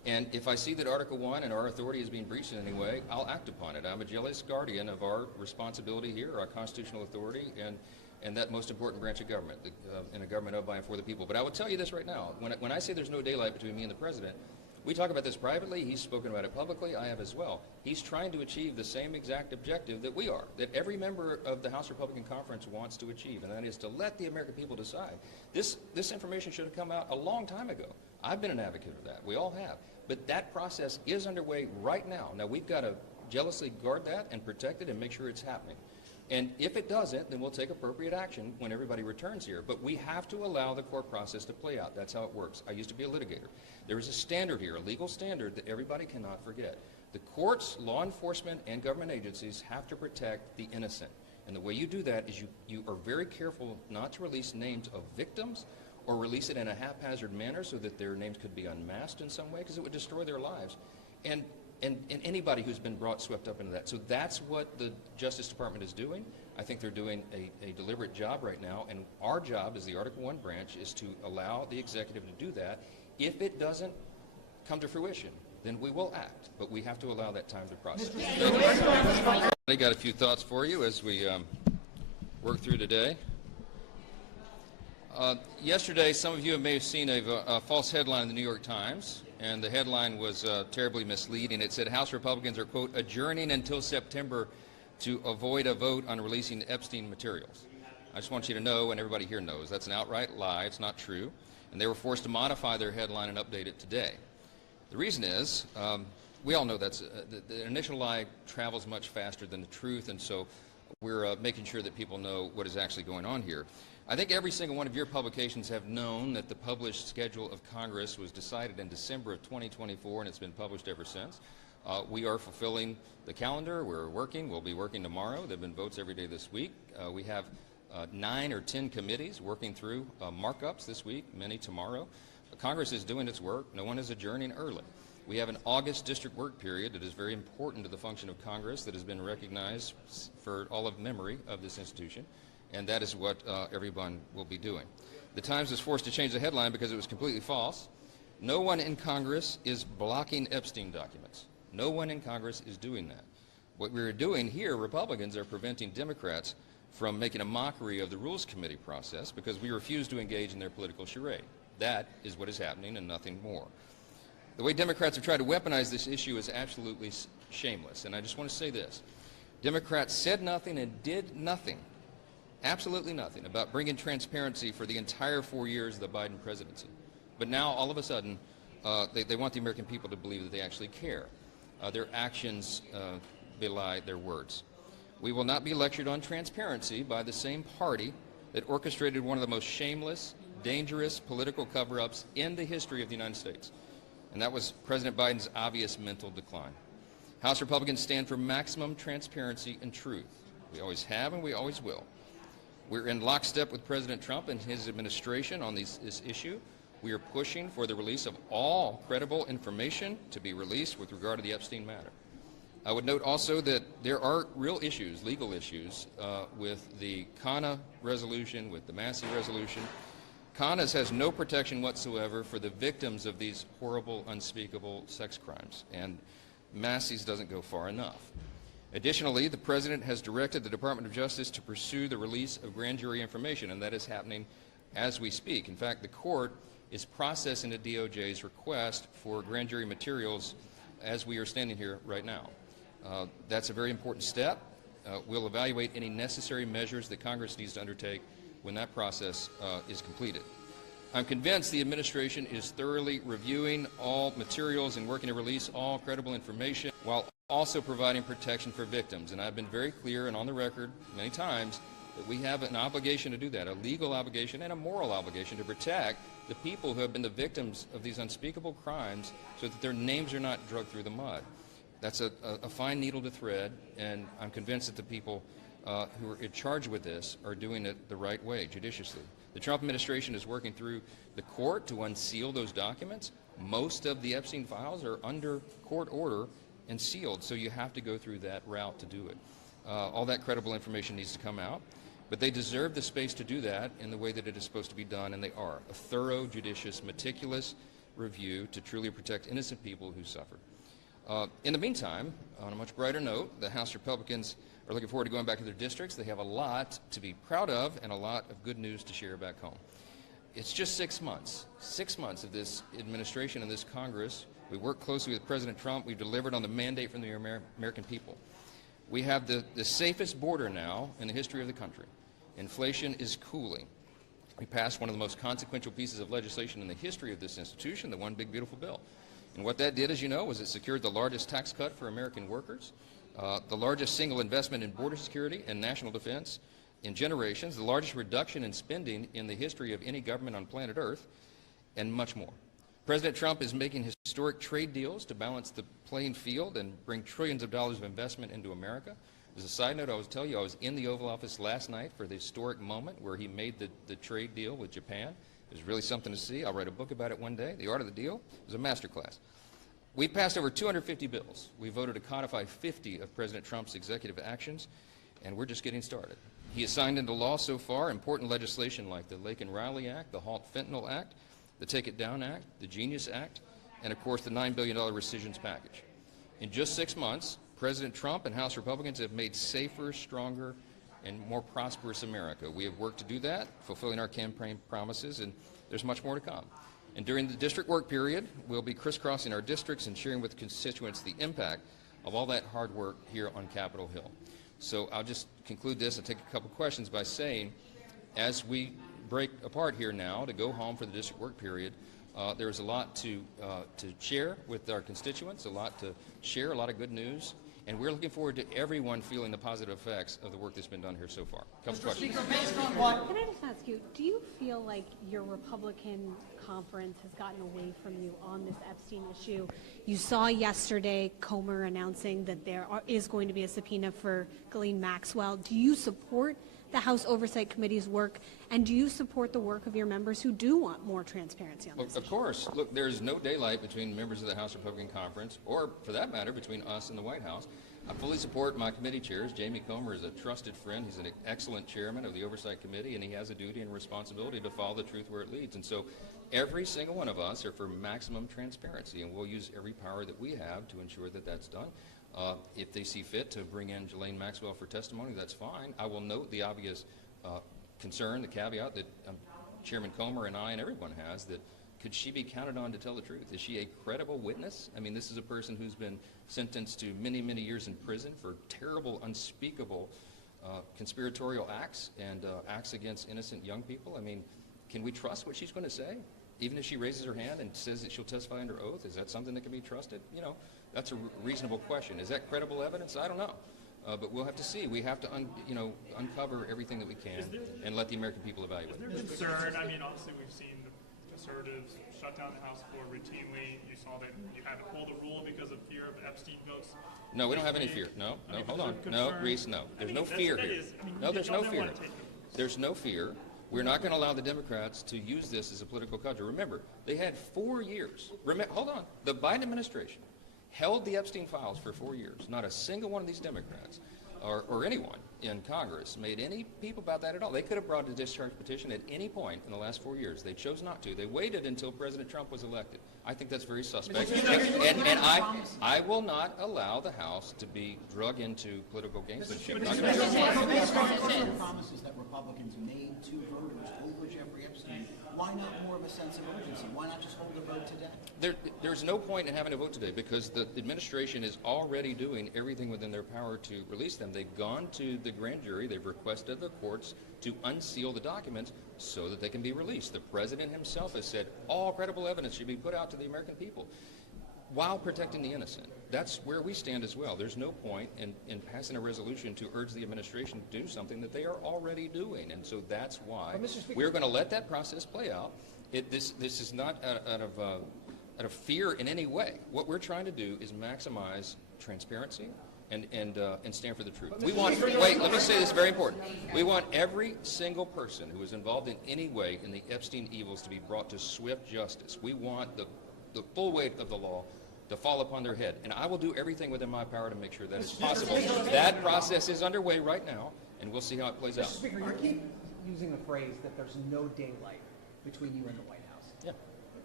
And if I see that Article 1 and our authority is being breached in any way, I'll act upon it. I'm a jealous guardian of our responsibility here, our constitutional authority, and that most important branch of government, in a government of, by, and for the people. But I will tell you this right now. When I say there's no daylight between me and the President, we talk about this privately. He's spoken about it publicly. I have as well. He's trying to achieve the same exact objective that we are, that every member of the House Republican Conference wants to achieve, and that is to let the American people decide. This information should have come out a long time ago. I've been an advocate of that. We all have. But that process is underway right now. Now, we've got to jealously guard that and protect it and make sure it's happening. And if it doesn't, then we'll take appropriate action when everybody returns here. But we have to allow the court process to play out. That's how it works. I used to be a litigator. There is a standard here, a legal standard that everybody cannot forget. The courts, law enforcement, and government agencies have to protect the innocent. And the way you do that is you are very careful not to release names of victims or release it in a haphazard manner so that their names could be unmasked in some way, because it would destroy their lives. And anybody who's been swept up into that. So that's what the Justice Department is doing. I think they're doing a deliberate job right now, and our job as the Article 1 branch is to allow the executive to do that. If it doesn't come to fruition, then we will act, but we have to allow that time to process. I got a few thoughts for you as we work through today. Yesterday, some of you may have seen a false headline in the New York Times, and the headline was terribly misleading. It said House Republicans are, quote, adjourning until September to avoid a vote on releasing Epstein materials. I just want you to know, and everybody here knows, that's an outright lie. It's not true. And they were forced to modify their headline and update it today. The reason is, we all know that's the initial lie travels much faster than the truth, and so we're making sure that people know what is actually going on here. I think every single one of your publications have known that the published schedule of Congress was decided in December of 2024, and it's been published ever since. We are fulfilling the calendar. We're working. We'll be working tomorrow. There have been votes every day this week. We have 9 or 10 committees working through markups this week, many tomorrow. Congress is doing its work. No one is adjourning early. We have an August district work period that is very important to the function of Congress that has been recognized for all of memory of this institution. And that is what everyone will be doing. The Times was forced to change the headline because it was completely false. No one in Congress is blocking Epstein documents. No one in Congress is doing that. What we're doing here, Republicans are preventing Democrats from making a mockery of the Rules Committee process because we refuse to engage in their political charade. That is what is happening and nothing more. The way Democrats have tried to weaponize this issue is absolutely shameless. And I just want to say this. Democrats said nothing and did nothing, absolutely nothing, about bringing transparency for the entire 4 years of the Biden presidency. But now, all of a sudden, they want the American people to believe that they actually care. Their actions belie their words. We will not be lectured on transparency by the same party that orchestrated one of the most shameless, dangerous political cover-ups in the history of the United States. And that was President Biden's obvious mental decline. House Republicans stand for maximum transparency and truth. We always have and we always will. We're in lockstep with President Trump and his administration on this issue. We are pushing for the release of all credible information to be released with regard to the Epstein matter. I would note also that there are real issues, legal issues, with the CANA resolution, with the Massey resolution. CANA has no protection whatsoever for the victims of these horrible, unspeakable sex crimes, and Massey's doesn't go far enough. Additionally, the President has directed the Department of Justice to pursue the release of grand jury information, and that is happening as we speak. In fact, the court is processing the DOJ's request for grand jury materials as we are standing here right now. That's a very important step. We'll evaluate any necessary measures that Congress needs to undertake when that process is completed. I'm convinced the administration is thoroughly reviewing all materials and working to release all credible information while also providing protection for victims. And I've been very clear and on the record many times that we have an obligation to do that, a legal obligation and a moral obligation to protect the people who have been the victims of these unspeakable crimes so that their names are not dragged through the mud. That's a fine needle to thread, and I'm convinced that the people who are in charge with this are doing it the right way, judiciously. The Trump administration is working through the court to unseal those documents. Most of the Epstein files are under court order and sealed, so you have to go through that route to do it. All that credible information needs to come out, but they deserve the space to do that in the way that it is supposed to be done, and they are. A thorough, judicious, meticulous, review to truly protect innocent people who suffer. In the meantime, on a much brighter note, the House Republicans are looking forward to going back to their districts. They have a lot to be proud of and a lot of good news to share back home. It's just 6 months of this administration and this Congress. We work closely with President Trump. We've delivered on the mandate from the American people. We have the safest border now in the history of the country. Inflation is cooling. We passed one of the most consequential pieces of legislation in the history of this institution, the One Big Beautiful Bill. And what that did, as you know, was it secured the largest tax cut for American workers, the largest single investment in border security and national defense in generations, the largest reduction in spending in the history of any government on planet Earth, and much more. President Trump is making historic trade deals to balance the playing field and bring trillions of dollars of investment into America. As a side note, I will tell you, I was in the Oval Office last night for the historic moment where he made the trade deal with Japan. It was really something to see. I'll write a book about it one day. The Art of the Deal was a masterclass. We passed over 250 bills. We voted to codify 50 of President Trump's executive actions, and we're just getting started. He has signed into law so far important legislation like the Lake and Riley Act, the Halt Fentanyl Act, the Take It Down Act, the Genius Act, and of course the $9 billion rescissions package. In just 6 months, President Trump and House Republicans have made safer, stronger, and more prosperous America. We have worked to do that, fulfilling our campaign promises, and there's much more to come. And during the district work period, we'll be crisscrossing our districts and sharing with constituents the impact of all that hard work here on Capitol Hill. So I'll just conclude this and take a couple questions by saying, as we break apart here now to go home for the district work period, there's a lot to share with our constituents, a lot to share, a lot of good news, and we're looking forward to everyone feeling the positive effects of the work that's been done here so far. Couple questions. Can I just ask you, do you feel like your Republican conference has gotten away from you on this Epstein issue? You saw yesterday Comer announcing that there is going to be a subpoena for Ghislaine Maxwell. Do you support the House Oversight Committee's work, and do you support the work of your members who do want more transparency on this issue? Of course. Look, there's no daylight between members of the House Republican Conference, or for that matter, between us and the White House. I fully support my committee chairs. Jamie Comer is a trusted friend. He's an excellent chairman of the Oversight Committee, and he has a duty and responsibility to follow the truth where it leads. And so every single one of us are for maximum transparency, and we'll use every power that we have to ensure that that's done. If they see fit to bring in Ghislaine Maxwell for testimony, that's fine. I will note the obvious concern, the caveat that Chairman Comer and I and everyone has, that could she be counted on to tell the truth? Is she a credible witness? I mean, this is a person who's been sentenced to many, many years in prison for terrible, unspeakable conspiratorial acts and acts against innocent young people. I mean, can we trust what she's going to say? Even if she raises her hand and says that she'll testify under oath, is that something that can be trusted? You know, that's a reasonable question. Is that credible evidence? I don't know. But we'll have to see. We have to, uncover everything that we can and let the American people evaluate. Is there concern? I mean, obviously we've seen the conservatives shut down the House floor routinely. You saw that you had to pull the rule because of fear of Epstein votes. No, we don't have any fear. No, hold on. No, Reese, no. There's no fear here. No, there's no fear. There's no fear. We're not going to allow the Democrats to use this as a political cudgel. Remember, they had 4 years. Hold on. The Biden administration held the Epstein files for 4 years. Not a single one of these Democrats or anyone in Congress made any peep about that at all. They could have brought a discharge petition at any point in the last 4 years. They chose not to. They waited until President Trump was elected. I think that's very suspect. And I will not allow the House to be drug into political gamesmanship. Promises that Republicans made to voters over Jeffrey Epstein. Why not more of a sense of urgency? Why not just hold a vote today? There's no point in having a vote today because the administration is already doing everything within their power to release them. They've gone to the grand jury. They've requested the courts to unseal the documents so that they can be released. The president himself has said all credible evidence should be put out to the American people while protecting the innocent. That's where we stand as well. There's no point in passing a resolution to urge the administration to do something that they are already doing. And so that's why we're going to let that process play out. This is not out of fear in any way. What we're trying to do is maximize transparency and stand for the truth. Let me say this, very important. We want every single person who is involved in any way in the Epstein evils to be brought to swift justice. We want the full weight of the law to fall upon their head. And I will do everything within my power to make sure that is possible. That process is underway right now, and we'll see how it plays out. Mr. Speaker, you keep using the phrase that there's no daylight between you and the White House. Yeah.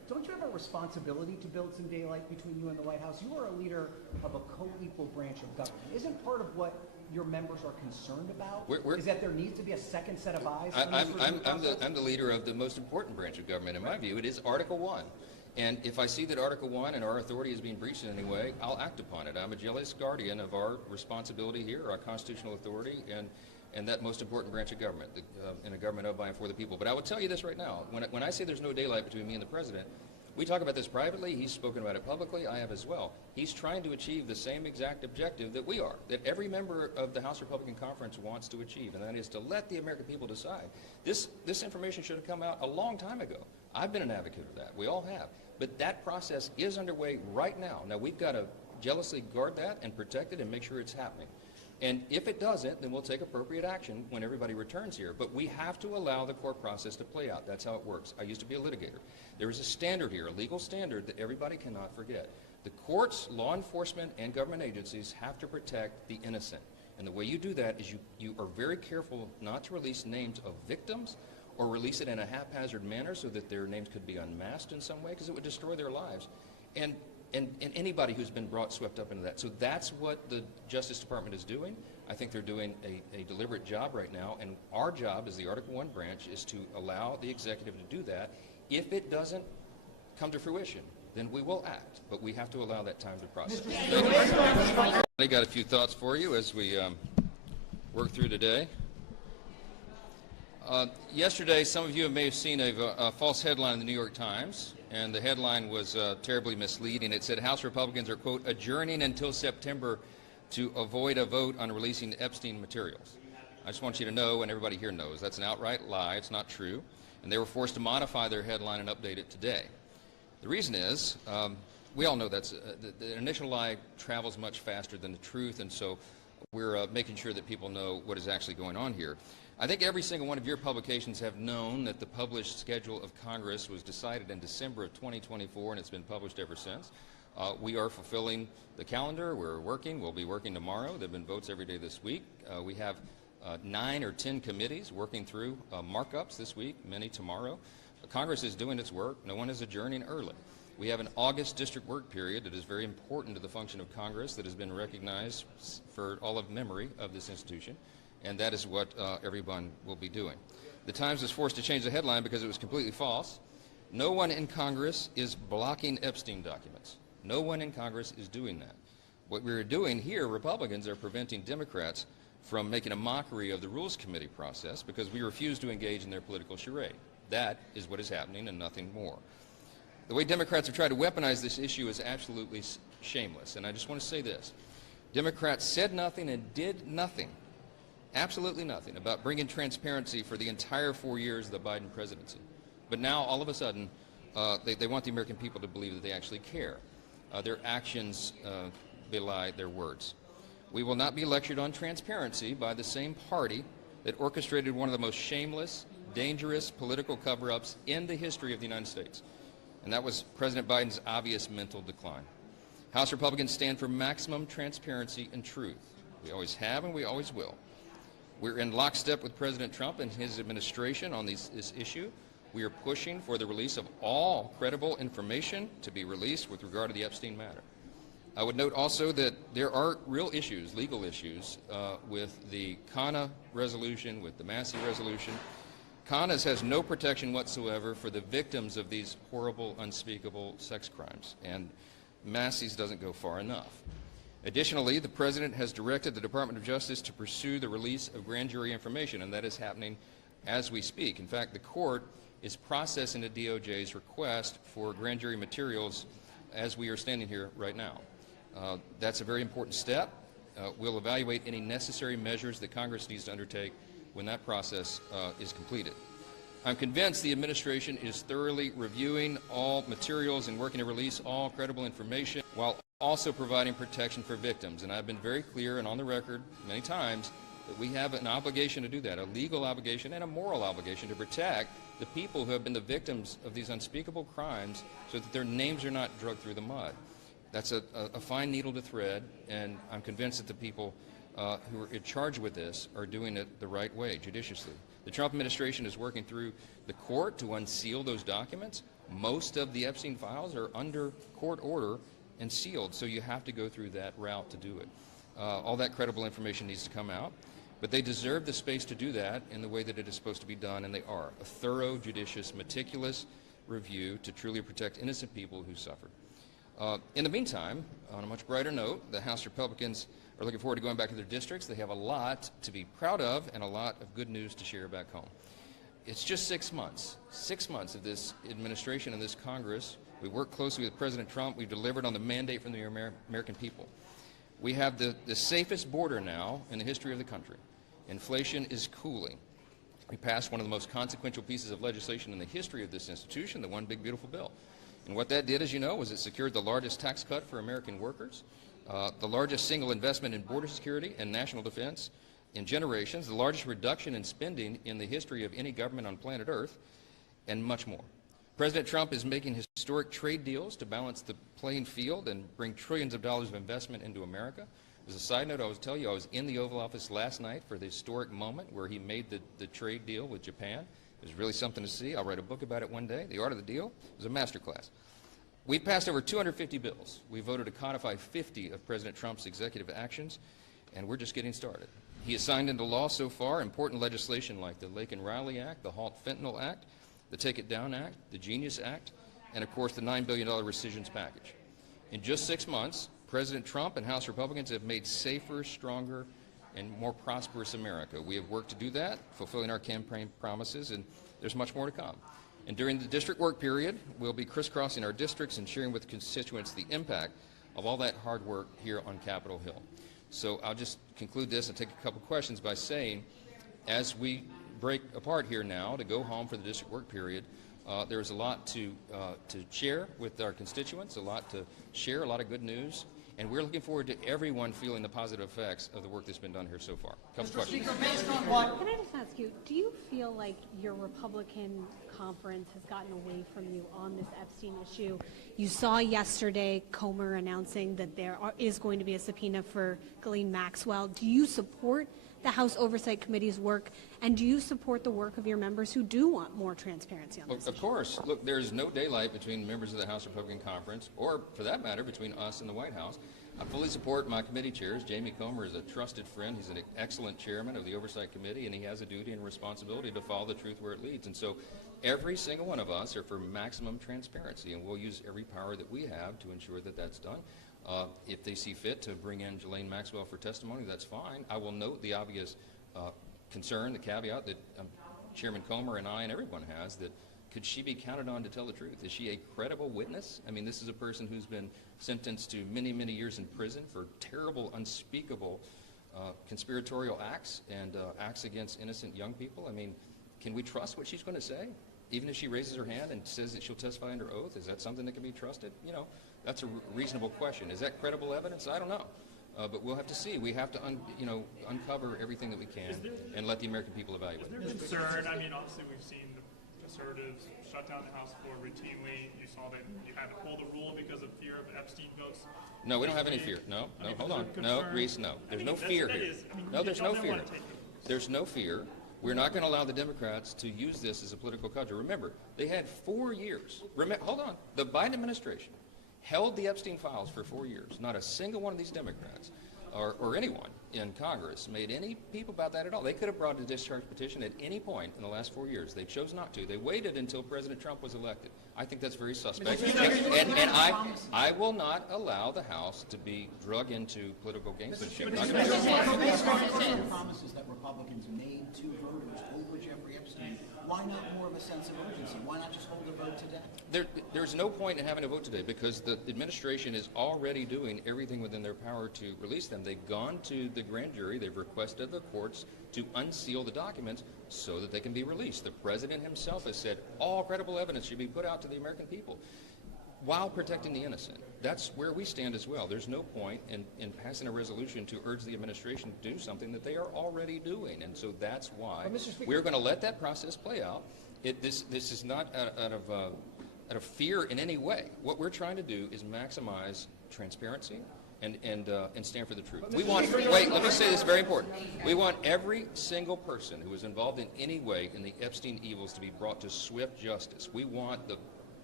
don't you have a responsibility to build some daylight between you and the White House? You are a leader of a co-equal branch of government. Isn't part of what your members are concerned about is that there needs to be a second set of eyes on this review process? I'm the leader of the most important branch of government. In my view, it is Article 1. And if I see that Article 1 and our authority is being breached in any way, I'll act upon it. I'm a jealous guardian of our responsibility here, our constitutional authority, and that most important branch of government, in a government of, by, and for the people. But I will tell you this right now. When I say there's no daylight between me and the President, we talk about this privately. He's spoken about it publicly. I have as well. He's trying to achieve the same exact objective that we are, that every member of the House Republican Conference wants to achieve, and that is to let the American people decide. This information should have come out a long time ago. I've been an advocate of that. We all have. But that process is underway right now. Now, we've got to jealously guard that and protect it and make sure it's happening. And if it doesn't, then we'll take appropriate action when everybody returns here. But we have to allow the court process to play out. That's how it works. I used to be a litigator. There is a standard here, a legal standard that everybody cannot forget. The courts, law enforcement, and government agencies have to protect the innocent. And the way you do that is you are very careful not to release names of victims or release it in a haphazard manner so that their names could be unmasked in some way, because it would destroy their lives. And anybody who's been swept up into that. So that's what the Justice Department is doing. I think they're doing a deliberate job right now, and our job as the Article 1 branch is to allow the executive to do that. If it doesn't come to fruition, then we will act, but we have to allow that time to process. I got a few thoughts for you as we work through today. Yesterday, some of you may have seen a false headline in the New York Times, and the headline was terribly misleading. It said House Republicans are, quote, adjourning until September to avoid a vote on releasing Epstein materials. I just want you to know, and everybody here knows, that's an outright lie. It's not true. And they were forced to modify their headline and update it today. The reason is, we all know that's the initial lie travels much faster than the truth, and so we're making sure that people know what is actually going on here. I think every single one of your publications have known that the published schedule of Congress was decided in December of 2024, and it's been published ever since. We are fulfilling the calendar. We're working. We'll be working tomorrow. There have been votes every day this week. We have 9 or 10 committees working through markups this week, many tomorrow. Congress is doing its work. No one is adjourning early. We have an August district work period that is very important to the function of Congress, that has been recognized for all of memory of this institution. And that is what everyone will be doing. The Times was forced to change the headline because it was completely false. No one in Congress is blocking Epstein documents. No one in Congress is doing that. What we're doing here, Republicans are preventing Democrats from making a mockery of the Rules Committee process because we refuse to engage in their political charade. That is what is happening and nothing more. The way Democrats have tried to weaponize this issue is absolutely shameless. And I just want to say this. Democrats said nothing and did nothing, absolutely nothing, about bringing transparency for the entire 4 years of the Biden presidency. But now, all of a sudden, they want the American people to believe that they actually care. Their actions belie their words. We will not be lectured on transparency by the same party that orchestrated one of the most shameless, dangerous political cover-ups in the history of the United States. And that was President Biden's obvious mental decline. House Republicans stand for maximum transparency and truth. We always have and we always will. We're in lockstep with President Trump and his administration on this issue. We are pushing for the release of all credible information to be released with regard to the Epstein matter. I would note also that there are real issues, legal issues, with the CANA resolution, with the Massey resolution. CANA's has no protection whatsoever for the victims of these horrible, unspeakable sex crimes, and Massey's doesn't go far enough. Additionally, the President has directed the Department of Justice to pursue the release of grand jury information, and that is happening as we speak. In fact, the court is processing the DOJ's request for grand jury materials as we are standing here right now. That's a very important step. We'll evaluate any necessary measures that Congress needs to undertake when that process is completed. I'm convinced the administration is thoroughly reviewing all materials and working to release all credible information while also providing protection for victims. And I've been very clear and on the record many times that we have an obligation to do that, a legal obligation and a moral obligation to protect the people who have been the victims of these unspeakable crimes so that their names are not dragged through the mud. That's a fine needle to thread, and I'm convinced that the people who are in charge with this are doing it the right way, judiciously. The Trump administration is working through the court to unseal those documents. Most of the Epstein files are under court order and sealed, so you have to go through that route to do it. All that credible information needs to come out, but they deserve the space to do that in the way that it is supposed to be done, and they are. A thorough, judicious, meticulous review to truly protect innocent people who suffered. In the meantime, on a much brighter note, the House Republicans are looking forward to going back to their districts. They have a lot to be proud of and a lot of good news to share back home. It's just 6 months. 6 months of this administration and this Congress. We worked closely with President Trump. We've delivered on the mandate from the American people. We have the safest border now in the history of the country. Inflation is cooling. We passed one of the most consequential pieces of legislation in the history of this institution, the One Big Beautiful Bill. And what that did, as you know, was it secured the largest tax cut for American workers, the largest single investment in border security and national defense in generations, the largest reduction in spending in the history of any government on planet Earth, and much more. President Trump is making historic trade deals to balance the playing field and bring trillions of dollars of investment into America. As a side note, I will tell you, I was in the Oval Office last night for the historic moment where he made the trade deal with Japan. It was really something to see. I'll write a book about it one day. The Art of the Deal. It was a masterclass. We passed over 250 bills. We voted to codify 50 of President Trump's executive actions, and we're just getting started. He has signed into law so far important legislation like the Lake and Riley Act, the Halt Fentanyl Act, the Take It Down Act, the Genius Act, and of course the $9 billion rescissions package. In just 6 months, President Trump and House Republicans have made safer, stronger, and more prosperous America. We have worked to do that, fulfilling our campaign promises, and there's much more to come. And during the district work period, we'll be crisscrossing our districts and sharing with constituents the impact of all that hard work here on Capitol Hill. So I'll just conclude this and take a couple questions by saying, as we break apart here now to go home for the district work period, there's a lot to share with our constituents, a lot to share, a lot of good news, and we're looking forward to everyone feeling the positive effects of the work that's been done here so far. Couple questions. Can I just ask you, do you feel like your Republican conference has gotten away from you on this Epstein issue? You saw yesterday Comer announcing that there is going to be a subpoena for Ghislaine Maxwell. Do you support the House Oversight Committee's work, and do you support the work of your members who do want more transparency on this issue? Of course. Look, there's no daylight between members of the House Republican Conference, or for that matter, between us and the White House. I fully support my committee chairs. Jamie Comer is a trusted friend. He's an excellent chairman of the Oversight Committee, and he has a duty and responsibility to follow the truth where it leads. And so every single one of us are for maximum transparency, and we'll use every power that we have to ensure that that's done. If they see fit to bring in Ghislaine Maxwell for testimony, that's fine. I will note the obvious concern, the caveat that Chairman Comer and I and everyone has, that could she be counted on to tell the truth? Is she a credible witness? I mean, this is a person who's been sentenced to many, many years in prison for terrible, unspeakable conspiratorial acts and acts against innocent young people. I mean, can we trust what she's going to say? Even if she raises her hand and says that she'll testify under oath, is that something that can be trusted? You know, that's a reasonable question. Is that credible evidence? I don't know. But we'll have to see. We have to, uncover everything that we can and let the American people evaluate. Is there concern? I mean, obviously we've seen the conservatives shut down the House floor routinely. You saw that you had to pull the rule because of fear of Epstein votes. No, we don't have any fear. No, hold on. No, Reese, no. There's no fear here. No, there's no fear. There's no fear. We're not going to allow the Democrats to use this as a political cudgel. Remember, they had 4 years. Hold on. The Biden administration held the Epstein files for 4 years. Not a single one of these Democrats or anyone in Congress made any peep about that at all. They could have brought a discharge petition at any point in the last 4 years. They chose not to. They waited until President Trump was elected. I think that's very suspect. And I will not allow the House to be drug into political gamesmanship. Promises that Republicans made to voters over Jeffrey Epstein. Why not more of a sense of urgency? Why not just hold the vote today? There's no point in having a vote today because the administration is already doing everything within their power to release them. They've gone to the grand jury. They've requested the courts to unseal the documents so that they can be released. The president himself has said all credible evidence should be put out to the American people while protecting the innocent. That's where we stand as well. There's no point in passing a resolution to urge the administration to do something that they are already doing. And so that's why we're going to let that process play out. This is not out of fear in any way. What we're trying to do is maximize transparency and stand for the truth. Let me say this, very important. We want every single person who was involved in any way in the Epstein evils to be brought to swift justice. We want the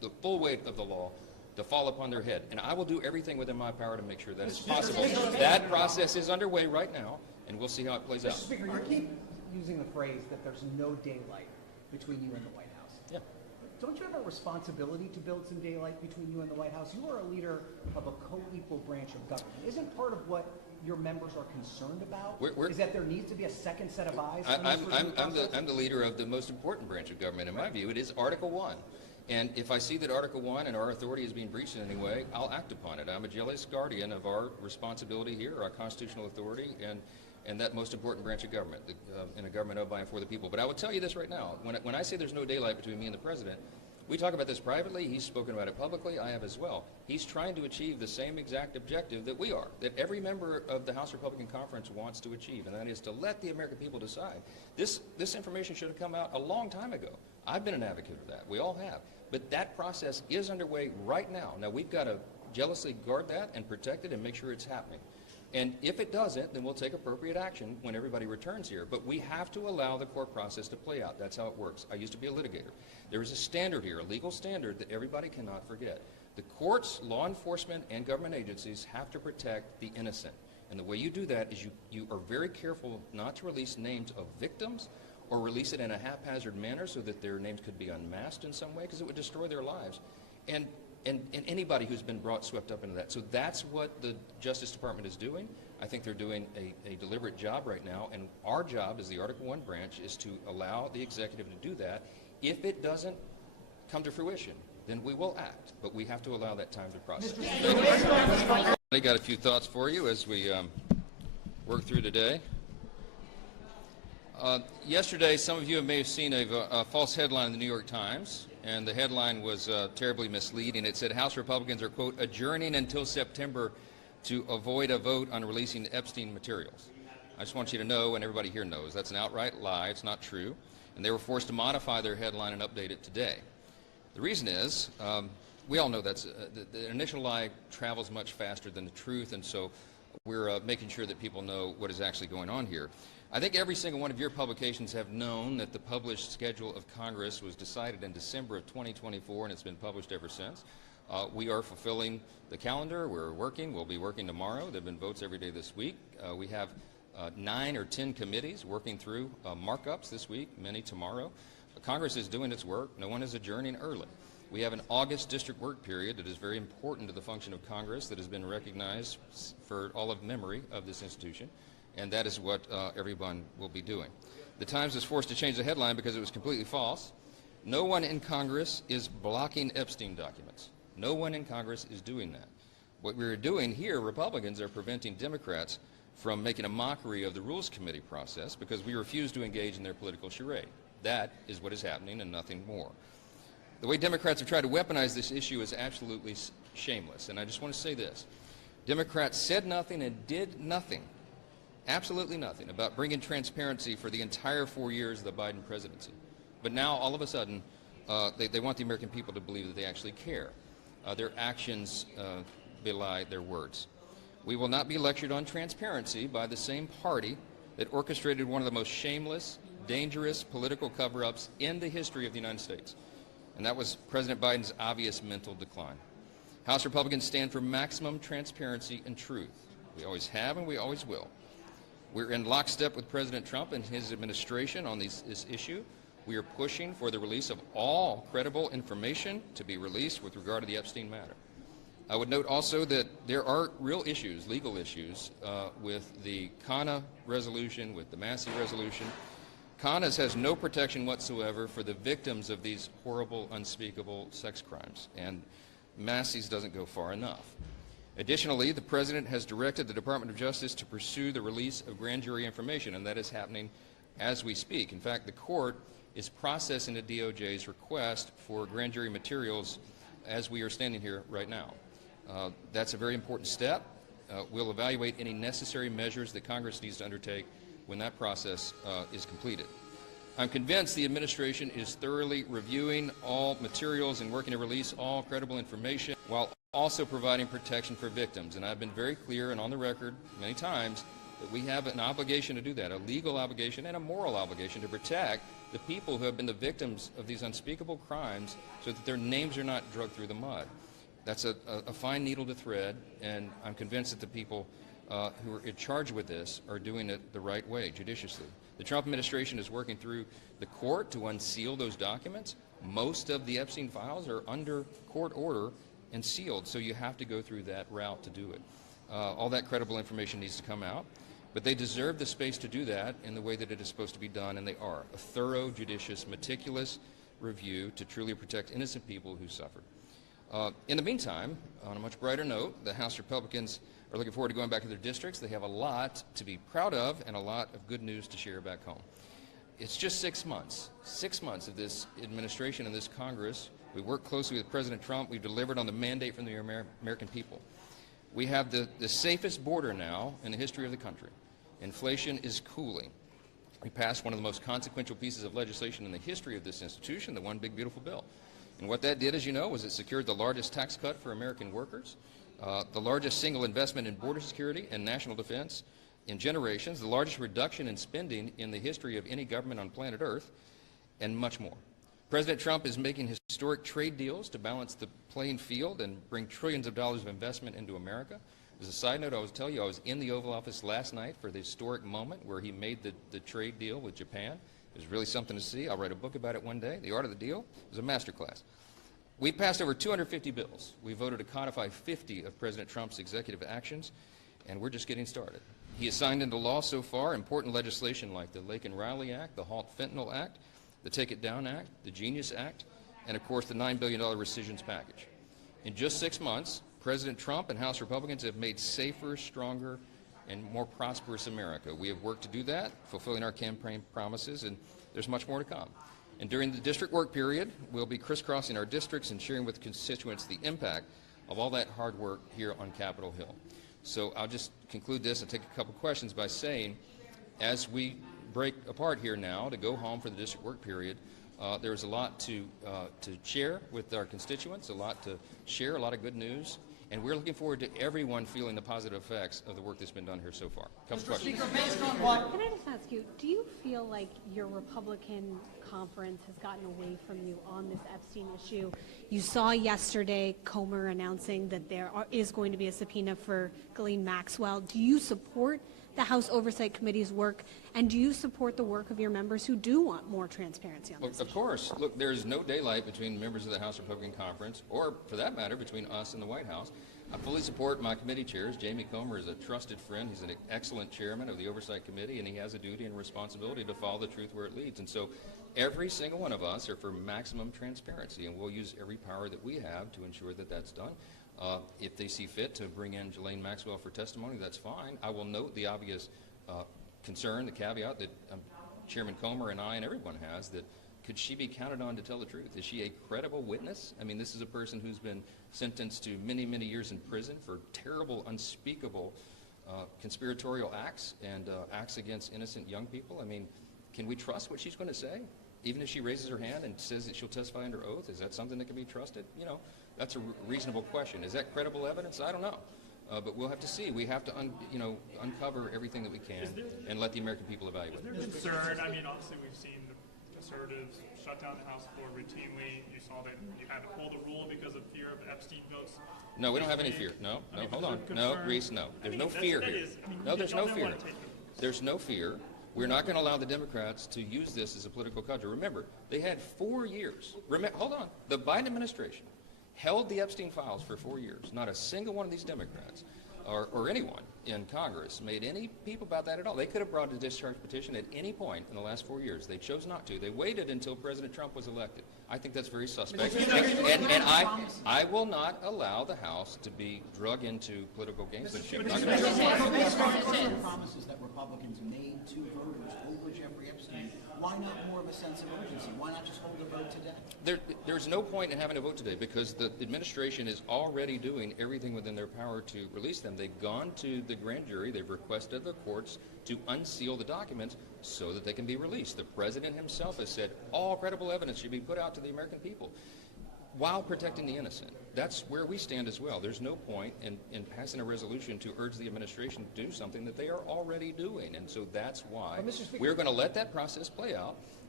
the full weight of the law to fall upon their head. And I will do everything within my power to make sure that is possible. That process is underway right now, and we'll see how it plays Mr. out. Speaker, you keep using the phrase that there's no daylight between you and the White House. Yeah. Don't you have a responsibility to build some daylight between you and the White House? You are a leader of a co-equal branch of government. Isn't part of what your members are concerned about is that there needs to be a second set of eyes? I'm the leader of the most important branch of government. In my view, it is Article 1. And if I see that Article 1 and our authority is being breached in any way, I'll act upon it. I'm a jealous guardian of our responsibility here, our constitutional authority, and that most important branch of government, in a government of, by, and for the people. But I will tell you this right now. When I say there's no daylight between me and the President, we talk about this privately. He's spoken about it publicly. I have as well. He's trying to achieve the same exact objective that we are, that every member of the House Republican Conference wants to achieve, and that is to let the American people decide. This information should have come out a long time ago. I've been an advocate of that. We all have. But that process is underway right now. Now, we've got to jealously guard that and protect it and make sure it's happening. And if it doesn't, then we'll take appropriate action when everybody returns here. But we have to allow the court process to play out. That's how it works. I used to be a litigator. There is a standard here, a legal standard that everybody cannot forget. The courts, law enforcement, and government agencies have to protect the innocent. And the way you do that is you are very careful not to release names of victims or release it in a haphazard manner so that their names could be unmasked in some way, because it would destroy their lives. And anybody who's been swept up into that. So that's what the Justice Department is doing. I think they're doing a deliberate job right now, and our job as the Article 1 branch is to allow the executive to do that. If it doesn't come to fruition, then we will act, but we have to allow that time to process. I got a few thoughts for you as we work through today. Yesterday, some of you may have seen a false headline in the New York Times, and the headline was terribly misleading. It said House Republicans are, quote, adjourning until September to avoid a vote on releasing Epstein materials. I just want you to know, and everybody here knows, that's an outright lie. It's not true. And they were forced to modify their headline and update it today. The reason is, we all know that the initial lie travels much faster than the truth, and so we're making sure that people know what is actually going on here. I think every single one of your publications have known that the published schedule of Congress was decided in December of 2024, and it's been published ever since. We are fulfilling the calendar. We're working. We'll be working tomorrow. There have been votes every day this week. We have 9 or 10 committees working through markups this week, many tomorrow. Congress is doing its work. No one is adjourning early. We have an August district work period that is very important to the function of Congress, that has been recognized for all of memory of this institution, and that is what everyone will be doing. The Times was forced to change the headline because it was completely false. No one in Congress is blocking Epstein documents. No one in Congress is doing that. What we're doing here, Republicans are preventing Democrats from making a mockery of the Rules Committee process because we refuse to engage in their political charade. That is what is happening and nothing more. The way Democrats have tried to weaponize this issue is absolutely shameless. And I just want to say this. Democrats said nothing and did nothing, absolutely nothing, about bringing transparency for the entire 4 years of the Biden presidency. But now, all of a sudden, they want the American people to believe that they actually care. Their actions belie their words. We will not be lectured on transparency by the same party that orchestrated one of the most shameless, dangerous political cover-ups in the history of the United States. And that was President Biden's obvious mental decline. House Republicans stand for maximum transparency and truth. We always have and we always will. We're in lockstep with President Trump and his administration on this issue. We are pushing for the release of all credible information to be released with regard to the Epstein matter. I would note also that there are real issues, legal issues, with the CANA resolution, with the Massey resolution. CANA's has no protection whatsoever for the victims of these horrible, unspeakable sex crimes, and Massey's doesn't go far enough. Additionally, the President has directed the Department of Justice to pursue the release of grand jury information, and that is happening as we speak. In fact, the court is processing the DOJ's request for grand jury materials as we are standing here right now. That's a very important step. We'll evaluate any necessary measures that Congress needs to undertake when that process is completed. I'm convinced the administration is thoroughly reviewing all materials and working to release all credible information while also providing protection for victims. And I've been very clear and on the record many times that we have an obligation to do that, a legal obligation and a moral obligation to protect the people who have been the victims of these unspeakable crimes so that their names are not dragged through the mud. That's a fine needle to thread, and I'm convinced that the people who are in charge with this are doing it the right way, judiciously. The Trump administration is working through the court to unseal those documents. Most of the Epstein files are under court order and sealed, so you have to go through that route to do it. All that credible information needs to come out, but they deserve the space to do that in the way that it is supposed to be done, and they are. A thorough, judicious, meticulous review to truly protect innocent people who suffered. In the meantime, on a much brighter note, the House Republicans are looking forward to going back to their districts. They have a lot to be proud of and a lot of good news to share back home. It's just 6 months of this administration and this Congress. We work closely with President Trump. We've delivered on the mandate from the American people. We have the safest border now in the history of the country. Inflation is cooling. We passed one of the most consequential pieces of legislation in the history of this institution, the One Big Beautiful Bill. And what that did, as you know, was it secured the largest tax cut for American workers, the largest single investment in border security and national defense in generations, the largest reduction in spending in the history of any government on planet Earth, and much more. President Trump is making historic trade deals to balance the playing field and bring trillions of dollars of investment into America. As a side note, I will tell you, I was in the Oval Office last night for the historic moment where he made the trade deal with Japan. It was really something to see. I'll write a book about it one day. The Art of the Deal. It was a masterclass. We passed over 250 bills. We voted to codify 50 of President Trump's executive actions, and we're just getting started. He has signed into law so far important legislation like the Lake and Riley Act, the Halt Fentanyl Act, the Take It Down Act, the Genius Act, and of course the $9 billion rescissions package. In just 6 months, President Trump and House Republicans have made safer, stronger, and more prosperous America. We have worked to do that, fulfilling our campaign promises, and there's much more to come. And during the district work period, we'll be crisscrossing our districts and sharing with constituents the impact of all that hard work here on Capitol Hill. So I'll just conclude this and take a couple questions by saying, as we break apart here now to go home for the district work period, there's a lot to share with our constituents, a lot to share, a lot of good news, and we're looking forward to everyone feeling the positive effects of the work that's been done here so far. Couple questions. Can I just ask you, do you feel like your Republican conference has gotten away from you on this Epstein issue? You saw yesterday Comer announcing that there is going to be a subpoena for Ghislaine Maxwell. Do you support the House Oversight Committee's work, and do you support the work of your members who do want more transparency on this? Of course. Look, there is no daylight between members of the House Republican Conference, or for that matter, between us and the White House. I fully support my committee chairs. Jamie Comer is a trusted friend. He's an excellent chairman of the Oversight Committee, and he has a duty and responsibility to follow the truth where it leads. And so every single one of us are for maximum transparency, and we'll use every power that we have to ensure that that's done. If they see fit to bring in Ghislaine Maxwell for testimony, that's fine. I will note the obvious concern, the caveat that Chairman Comer and I and everyone has, that could she be counted on to tell the truth? Is she a credible witness? I mean, this is a person who's been sentenced to many, many years in prison for terrible, unspeakable conspiratorial acts and acts against innocent young people. I mean, can we trust what she's going to say? Even if she raises her hand and says that she'll testify under oath, is that something that can be trusted? You know, that's a reasonable question. Is that credible evidence? I don't know. But we'll have to see. We have to, uncover everything that we can and let the American people evaluate. Is there concern? I mean, obviously we've seen the conservatives shut down the House floor routinely. You saw that you had to pull the rule because of fear of Epstein votes. No, we don't have any fear. No, hold on. No, Reese, no. There's no fear here. No, there's no fear. There's no fear. We're not going to allow the Democrats to use this as a political cudgel. Remember, they had 4 years. Hold on. The Biden administration held the Epstein files for 4 years. Not a single one of these Democrats or anyone in Congress made any peep about that at all. They could have brought a discharge petition at any point in the last 4 years. They chose not to. They waited until President Trump was elected. I think that's very suspect. And I will not allow the House to be drug into political gamesmanship. The promises that Republicans made to voters over Jeffrey Epstein, why not more of a sense of urgency? Why not just hold a vote today? There's no point in having a vote today because the administration is already doing everything within their power to release them. They've gone to the grand jury. They've requested the courts to unseal the documents so that they can be released. The president himself has said all credible evidence should be put out to the American people while protecting the innocent. That's where we stand as well. There's no point in passing a resolution to urge the administration to do something that they are already doing. And so that's why we're going to let that process play out.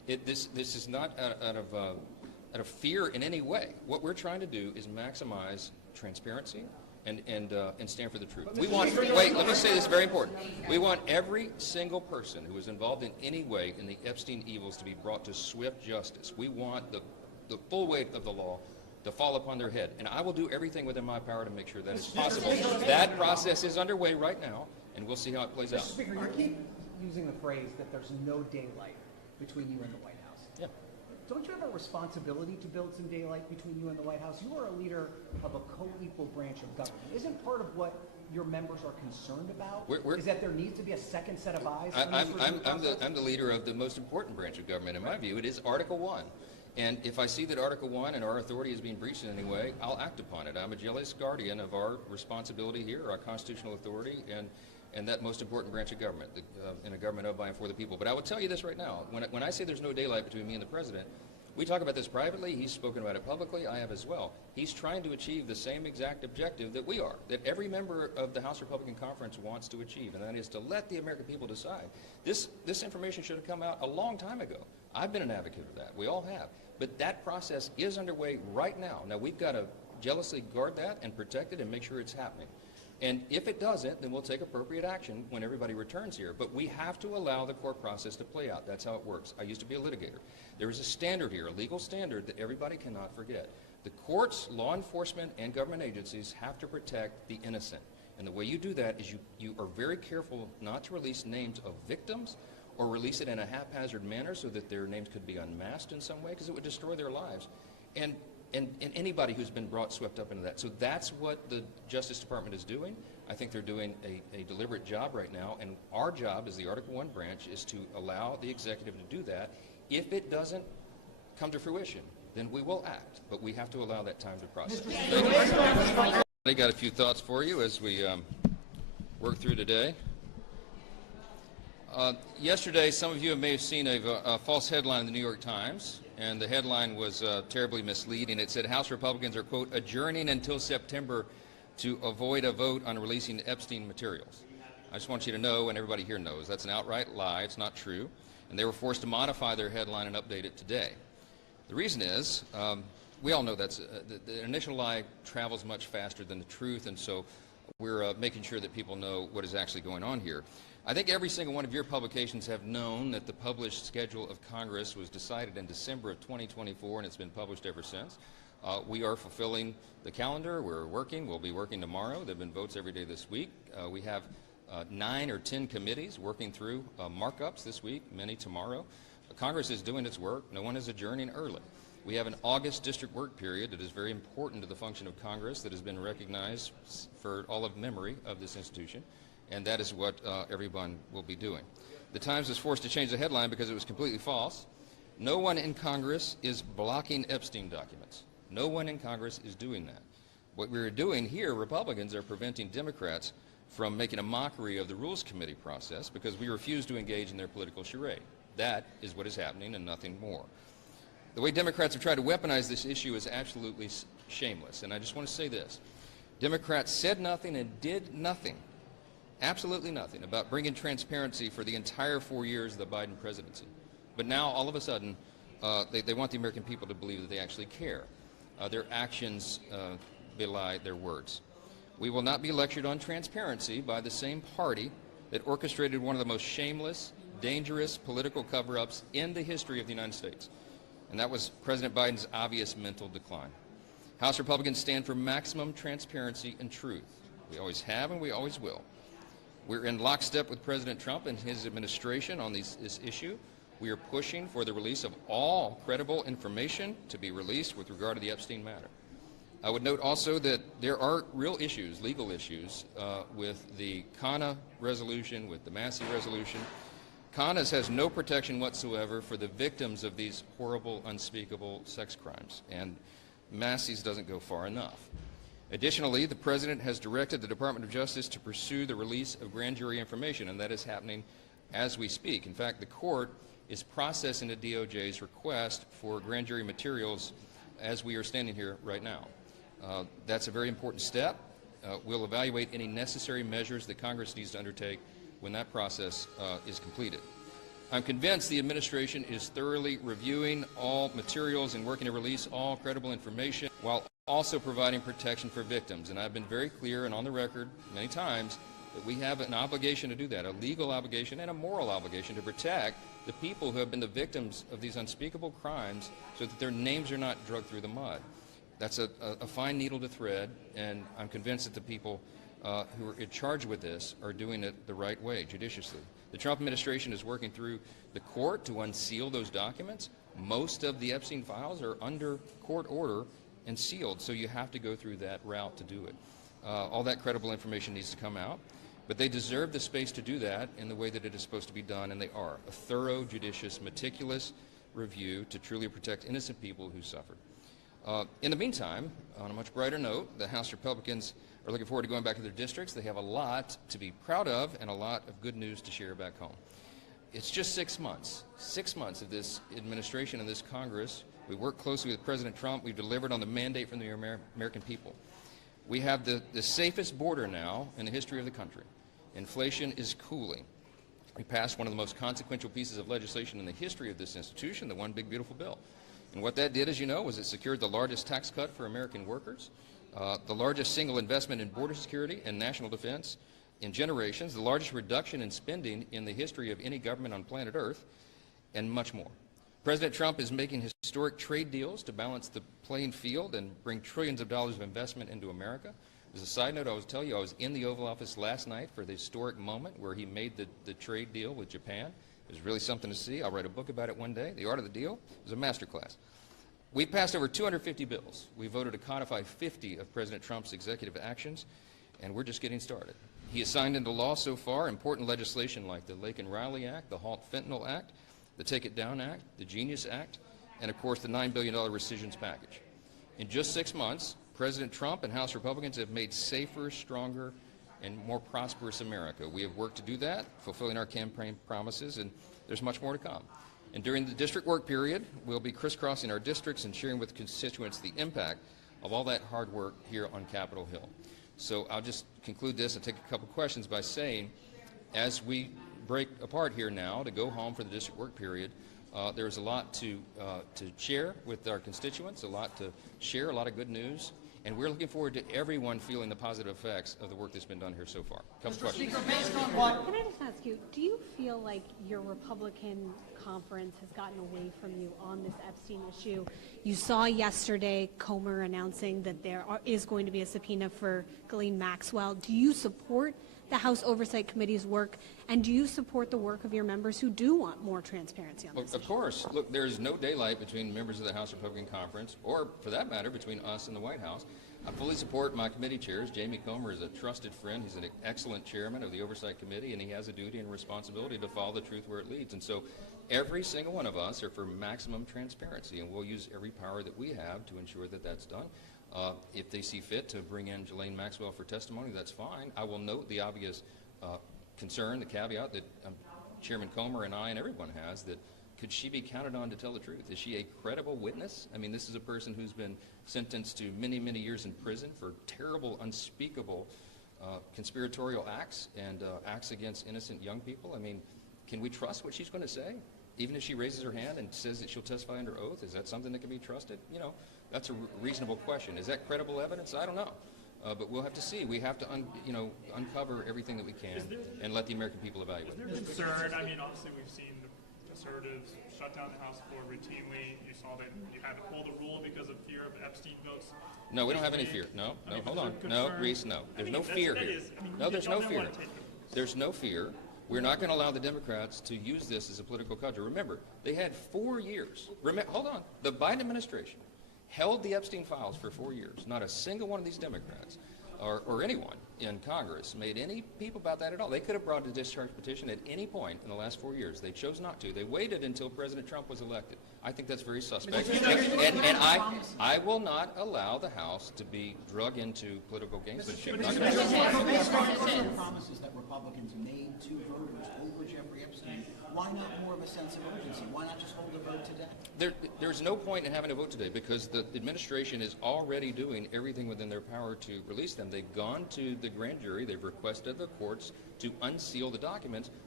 This is not out of fear in any way. What we're trying to do is maximize transparency and stand for the truth. We want. Wait, let me say this, very important. We want every single person who was involved in any way in the Epstein evils to be brought to swift justice. We want the full weight of the law to fall upon their head, and I will do everything within my power to make sure that is possible. That process is underway right now, and we'll see how it plays out. Mr. Speaker, you keep using the phrase that there's no daylight between you and the White House. Yeah. Don't you have a responsibility to build some daylight between you and the White House? You are a leader of a co-equal branch of government. Isn't part of what your members are concerned about is that there needs to be a second set of eyes? I'm the leader of the most important branch of government. In my view, it is Article 1. And if I see that Article 1 and our authority is being breached in any way, I'll act upon it. I'm a jealous guardian of our responsibility here, our constitutional authority, and that most important branch of government, in a government of, by, and for the people. But I will tell you this right now. When I say there's no daylight between me and the President, we talk about this privately. He's spoken about it publicly. I have as well. He's trying to achieve the same exact objective that we are, that every member of the House Republican Conference wants to achieve, and that is to let the American people decide. This information should have come out a long time ago. I've been an advocate of that. We all have. But that process is underway right now. Now, we've got to jealously guard that and protect it and make sure it's happening. And if it doesn't, then we'll take appropriate action when everybody returns here. But we have to allow the court process to play out. That's how it works. I used to be a litigator. There is a standard here, a legal standard that everybody cannot forget. The courts, law enforcement, and government agencies have to protect the innocent. And the way you do that is you are very careful not to release names of victims or release it in a haphazard manner so that their names could be unmasked in some way, because it would destroy their lives. And anybody who's been swept up into that. So that's what the Justice Department is doing. I think they're doing a deliberate job right now, and our job as the Article 1 branch is to allow the executive to do that. If it doesn't come to fruition, then we will act, but we have to allow that time to process. I got a few thoughts for you as we work through today. Yesterday, some of you may have seen a false headline in the New York Times, and the headline was terribly misleading. It said House Republicans are, quote, adjourning until September to avoid a vote on releasing Epstein materials. I just want you to know, and everybody here knows, that's an outright lie. It's not true. And they were forced to modify their headline and update it today. The reason is, we all know that's the initial lie travels much faster than the truth, and so we're making sure that people know what is actually going on here. I think every single one of your publications have known that the published schedule of Congress was decided in December of 2024, and it's been published ever since. We are fulfilling the calendar. We're working. We'll be working tomorrow. There have been votes every day this week. We have 9 or 10 committees working through markups this week, many tomorrow. Congress is doing its work. No one is adjourning early. We have an August district work period that is very important to the function of Congress that has been recognized for all of memory of this institution. And that is what everyone will be doing. The Times was forced to change the headline because it was completely false. No one in Congress is blocking Epstein documents. No one in Congress is doing that. What we're doing here, Republicans are preventing Democrats from making a mockery of the Rules Committee process because we refuse to engage in their political charade. That is what is happening and nothing more. The way Democrats have tried to weaponize this issue is absolutely shameless. And I just want to say this. Democrats said nothing and did nothing, absolutely nothing, about bringing transparency for the entire 4 years of the Biden presidency. But now, all of a sudden, they want the American people to believe that they actually care. Their actions belie their words. We will not be lectured on transparency by the same party that orchestrated one of the most shameless, dangerous political cover-ups in the history of the United States. And that was President Biden's obvious mental decline. House Republicans stand for maximum transparency and truth. We always have and we always will. We're in lockstep with President Trump and his administration on this issue. We are pushing for the release of all credible information to be released with regard to the Epstein matter. I would note also that there are real issues, legal issues, with the CANA resolution, with the Massey resolution. CANA's has no protection whatsoever for the victims of these horrible, unspeakable sex crimes, and Massey's doesn't go far enough. Additionally, the President has directed the Department of Justice to pursue the release of grand jury information, and that is happening as we speak. In fact, the court is processing the DOJ's request for grand jury materials as we are standing here right now. That's a very important step. We'll evaluate any necessary measures that Congress needs to undertake when that process is completed. I'm convinced the administration is thoroughly reviewing all materials and working to release all credible information while also providing protection for victims. And I've been very clear and on the record many times that we have an obligation to do that, a legal obligation and a moral obligation to protect the people who have been the victims of these unspeakable crimes so that their names are not dragged through the mud. That's a fine needle to thread, and I'm convinced that the people who are in charge with this are doing it the right way, judiciously. The Trump administration is working through the court to unseal those documents. Most of the Epstein files are under court order and sealed, so you have to go through that route to do it. All that credible information needs to come out, but they deserve the space to do that in the way that it is supposed to be done, and they are. A thorough, judicious, meticulous review to truly protect innocent people who suffered. In the meantime, on a much brighter note, the House Republicans are looking forward to going back to their districts. They have a lot to be proud of and a lot of good news to share back home. It's just 6 months. 6 months of this administration and this Congress. We work closely with President Trump. We've delivered on the mandate from the American people. We have the safest border now in the history of the country. Inflation is cooling. We passed one of the most consequential pieces of legislation in the history of this institution, the One Big Beautiful Bill. And what that did, as you know, was it secured the largest tax cut for American workers, the largest single investment in border security and national defense in generations, the largest reduction in spending in the history of any government on planet Earth, and much more. President Trump is making historic trade deals to balance the playing field and bring trillions of dollars of investment into America. As a side note, I will tell you, I was in the Oval Office last night for the historic moment where he made the trade deal with Japan. It was really something to see. I'll write a book about it one day. The Art of the Deal. It was a masterclass. We passed over 250 bills. We voted to codify 50 of President Trump's executive actions, and we're just getting started. He has signed into law so far important legislation like the Lake and Riley Act, the Halt Fentanyl Act, the Take It Down Act, the Genius Act, and of course the $9 billion rescissions package. In just 6 months, President Trump and House Republicans have made safer, stronger, and more prosperous America. We have worked to do that, fulfilling our campaign promises, and there's much more to come. And during the district work period, we'll be crisscrossing our districts and sharing with constituents the impact of all that hard work here on Capitol Hill. So I'll just conclude this and take a couple questions by saying, as we break apart here now to go home for the district work period, there's a lot to share with our constituents, a lot to share, a lot of good news, and we're looking forward to everyone feeling the positive effects of the work that's been done here so far. Couple questions. Can I just ask you, do you feel like your Republican conference has gotten away from you on this Epstein issue? You saw yesterday Comer announcing that there is going to be a subpoena for Ghislaine Maxwell. Do you support the House Oversight Committee's work, and do you support the work of your members who do want more transparency on this issue? Of course. Look, there's no daylight between members of the House Republican Conference, or for that matter, between us and the White House. I fully support my committee chairs. Jamie Comer is a trusted friend. He's an excellent chairman of the Oversight Committee, and he has a duty and responsibility to follow the truth where it leads. And so every single one of us are for maximum transparency, and we'll use every power that we have to ensure that that's done. If they see fit to bring in Ghislaine Maxwell for testimony, that's fine. I will note the obvious concern, the caveat that Chairman Comer and I and everyone has, that could she be counted on to tell the truth? Is she a credible witness? I mean, this is a person who's been sentenced to many, many years in prison for terrible, unspeakable conspiratorial acts and acts against innocent young people. I mean, can we trust what she's going to say? Even if she raises her hand and says that she'll testify under oath, is that something that can be trusted? You know, that's a reasonable question. Is that credible evidence? I don't know. But we'll have to see. We have to, uncover everything that we can and let the American people evaluate. Is there concern? I mean, obviously we've seen the conservatives shut down the House floor routinely. You saw that you had to pull the rule because of fear of Epstein votes. No, we don't have any fear. No, hold on. No, Reese, no. There's no fear here. No, there's no fear. There's no fear. We're not going to allow the Democrats to use this as a political cudgel. Remember, they had 4 years. Hold on. The Biden administration held the Epstein files for 4 years. Not a single one of these Democrats or anyone in Congress made any peep about that at all. They could have brought a discharge petition at any point in the last 4 years. They chose not to. They waited until President Trump was elected. I think that's very suspect. And I will not allow the House to be drug into political gamesmanship. Promises that Republicans made to voters over Jeffrey Epstein. Why not more of a sense of urgency? Why not just hold the vote today? There's no point in having a vote today because the administration is already doing everything within their power to release them. They've gone to the grand jury. They've requested the courts to unseal the documents.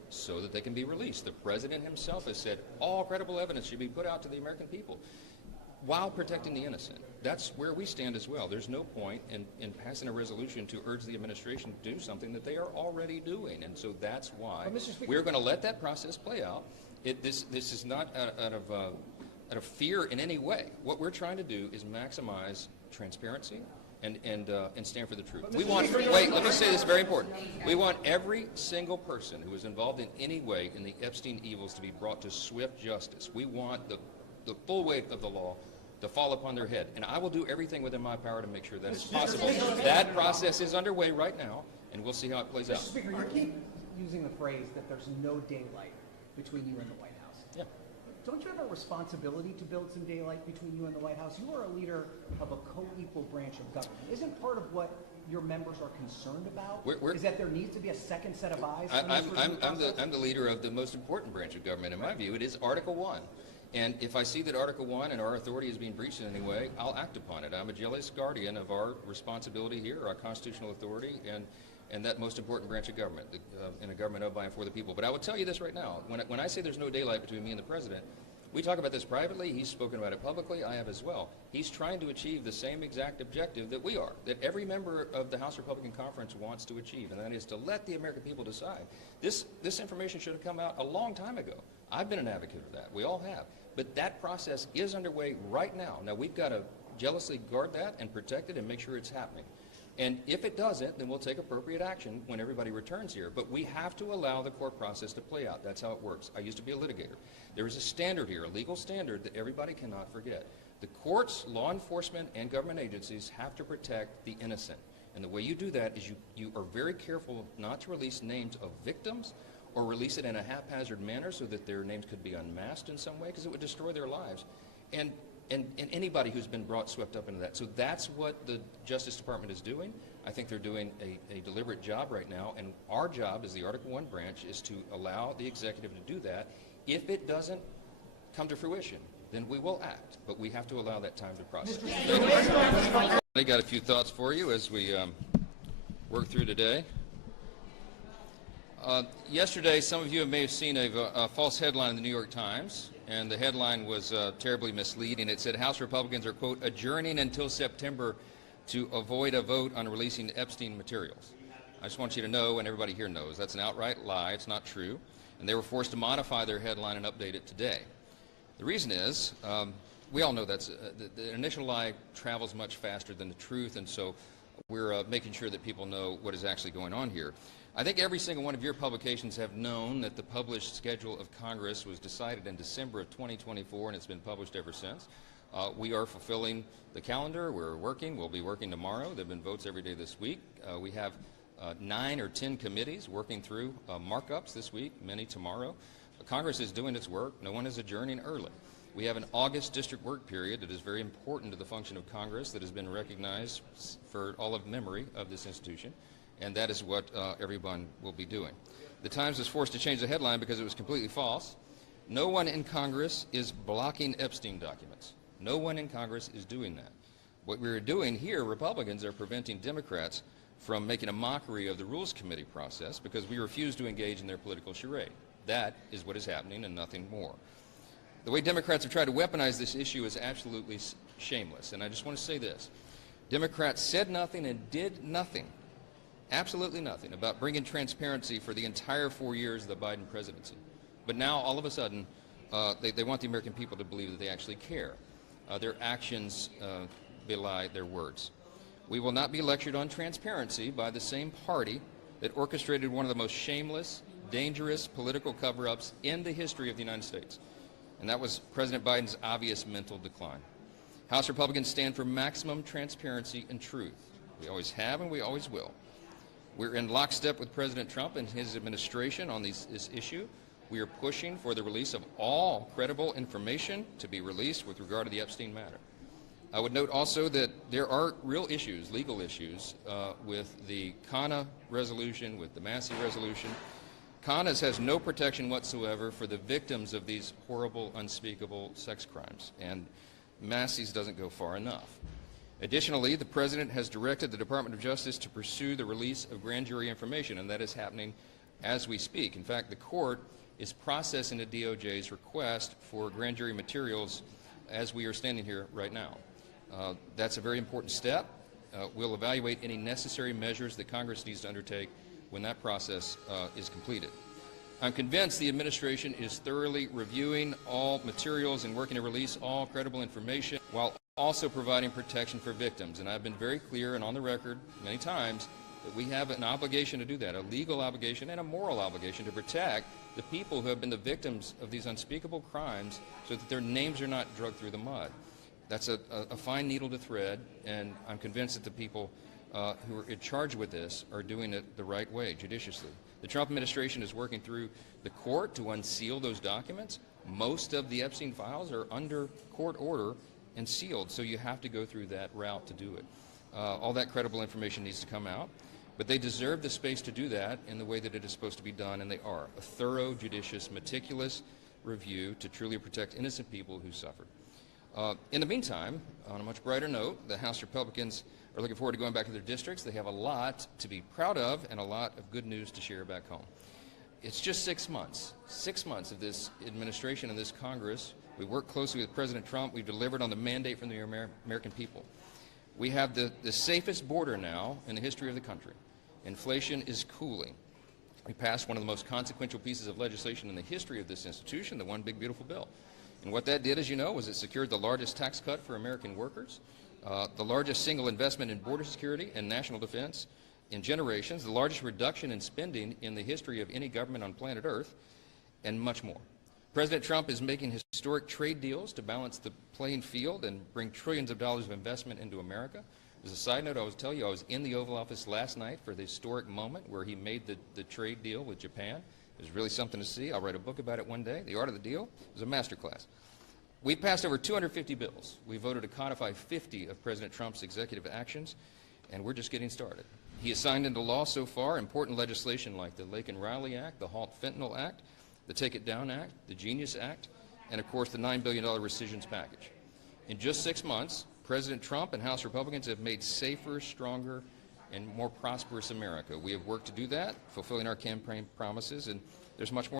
so that they can be released. The president himself has said all credible evidence should be put out to the American people while protecting the innocent. That's where we stand as well. There's no point in passing a resolution to urge the administration to do something that they are already doing. And so that's why we're going to let that process play out. This is not out of fear in any way. What we're trying to do is maximize transparency and stand for the truth. We want, wait, let me say this, very important. We want every single person who is involved in any way in the Epstein evils to be brought to swift justice. We want the full weight of the law to fall upon their head. And I will do everything within my power to make sure that is possible. That process is underway right now, and we'll see how it plays out. Mr. Speaker, you keep using the phrase that there's no daylight between you and the White House. Yeah. Don't you have a responsibility to build some daylight between you and the White House? You are a leader of a co-equal branch of government. Isn't part of what your members are concerned about is that there needs to be a second set of eyes? I'm the leader of the most important branch of government. In my view, it is Article 1. And if I see that Article 1 and our authority is being breached in any way, I'll act upon it. I'm a jealous guardian of our responsibility here, our constitutional authority, and that most important branch of government, in a government of, by, and for the people. But I will tell you this right now. When I say there's no daylight between me and the president, we talk about this privately. He's spoken about it publicly. I have as well. He's trying to achieve the same exact objective that we are, that every member of the House Republican Conference wants to achieve, and that is to let the American people decide. This information should have come out a long time ago. I've been an advocate of that. We all have. But that process is underway right now. Now, we've got to jealously guard that and protect it and make sure it's happening. And if it doesn't, then we'll take appropriate action when everybody returns here. But we have to allow the court process to play out. That's how it works. I used to be a litigator. There is a standard here, a legal standard that everybody cannot forget. The courts, law enforcement, and government agencies have to protect the innocent. And the way you do that is you are very careful not to release names of victims or release it in a haphazard manner so that their names could be unmasked in some way, because it would destroy their lives. And anybody who's been swept up into that. So that's what the Justice Department is doing. I think they're doing a deliberate job right now, and our job as the Article 1 branch is to allow the executive to do that. If it doesn't come to fruition, then we will act, but we have to allow that time to process. I got a few thoughts for you as we work through today. Yesterday, some of you may have seen a false headline in the New York Times, and the headline was terribly misleading. It said House Republicans are, quote, adjourning until September to avoid a vote on releasing Epstein materials. I just want you to know, and everybody here knows, that's an outright lie. It's not true. And they were forced to modify their headline and update it today. The reason is, we all know the initial lie travels much faster than the truth, and so we're making sure that people know what is actually going on here. I think every single one of your publications have known that the published schedule of Congress was decided in December of 2024, and it's been published ever since. We are fulfilling the calendar. We're working. We'll be working tomorrow. There have been votes every day this week. We have 9 or 10 committees working through markups this week, many tomorrow. Congress is doing its work. No one is adjourning early. We have an August district work period that is very important to the function of Congress, that has been recognized for all of memory of this institution. And that is what everyone will be doing. The Times was forced to change the headline because it was completely false. No one in Congress is blocking Epstein documents. No one in Congress is doing that. What we're doing here, Republicans are preventing Democrats from making a mockery of the Rules Committee process because we refuse to engage in their political charade. That is what is happening and nothing more. The way Democrats have tried to weaponize this issue is absolutely shameless. And I just want to say this. Democrats said nothing and did nothing, absolutely nothing, about bringing transparency for the entire 4 years of the Biden presidency. But now, all of a sudden, they want the American people to believe that they actually care. Their actions belie their words. We will not be lectured on transparency by the same party that orchestrated one of the most shameless, dangerous political cover-ups in the history of the United States. And that was President Biden's obvious mental decline. House Republicans stand for maximum transparency and truth. We always have and we always will. We're in lockstep with President Trump and his administration on this issue. We are pushing for the release of all credible information to be released with regard to the Epstein matter. I would note also that there are real issues, legal issues, with the CANA resolution, with the Massey resolution. CANA has no protection whatsoever for the victims of these horrible, unspeakable sex crimes, and Massey's doesn't go far enough. Additionally, the President has directed the Department of Justice to pursue the release of grand jury information, and that is happening as we speak. In fact, the court is processing the DOJ's request for grand jury materials as we are standing here right now. That's a very important step. We'll evaluate any necessary measures that Congress needs to undertake when that process is completed. I'm convinced the administration is thoroughly reviewing all materials and working to release all credible information while also providing protection for victims. And I've been very clear and on the record many times that we have an obligation to do that, a legal obligation and a moral obligation to protect the people who have been the victims of these unspeakable crimes so that their names are not dragged through the mud. That's a fine needle to thread, and I'm convinced that the people who are in charge with this are doing it the right way, judiciously. The Trump administration is working through the court to unseal those documents. Most of the Epstein files are under court order and sealed, so you have to go through that route to do it. All that credible information needs to come out, but they deserve the space to do that in the way that it is supposed to be done, and they are. A thorough, judicious, meticulous review to truly protect innocent people who suffered. In the meantime, on a much brighter note, the House Republicans are looking forward to going back to their districts. They have a lot to be proud of and a lot of good news to share back home. It's just 6 months of this administration and this Congress. We work closely with President Trump. We've delivered on the mandate from the American people. We have the safest border now in the history of the country. Inflation is cooling. We passed one of the most consequential pieces of legislation in the history of this institution, the One Big Beautiful Bill. And what that did, as you know, was it secured the largest tax cut for American workers, the largest single investment in border security and national defense in generations, the largest reduction in spending in the history of any government on planet Earth, and much more. President Trump is making historic trade deals to balance the playing field and bring trillions of dollars of investment into America. As a side note, I will tell you, I was in the Oval Office last night for the historic moment where he made the trade deal with Japan. It was really something to see. I'll write a book about it one day. The Art of the Deal. It was a masterclass. We passed over 250 bills. We voted to codify 50 of President Trump's executive actions, and we're just getting started. He has signed into law so far important legislation like the Lake and Riley Act, the Halt Fentanyl Act, the Take It Down Act, the Genius Act, and of course the $9 billion rescissions package. In just 6 months, President Trump and House Republicans have made safer, stronger, and more prosperous America. We have worked to do that, fulfilling our campaign promises, and there's much more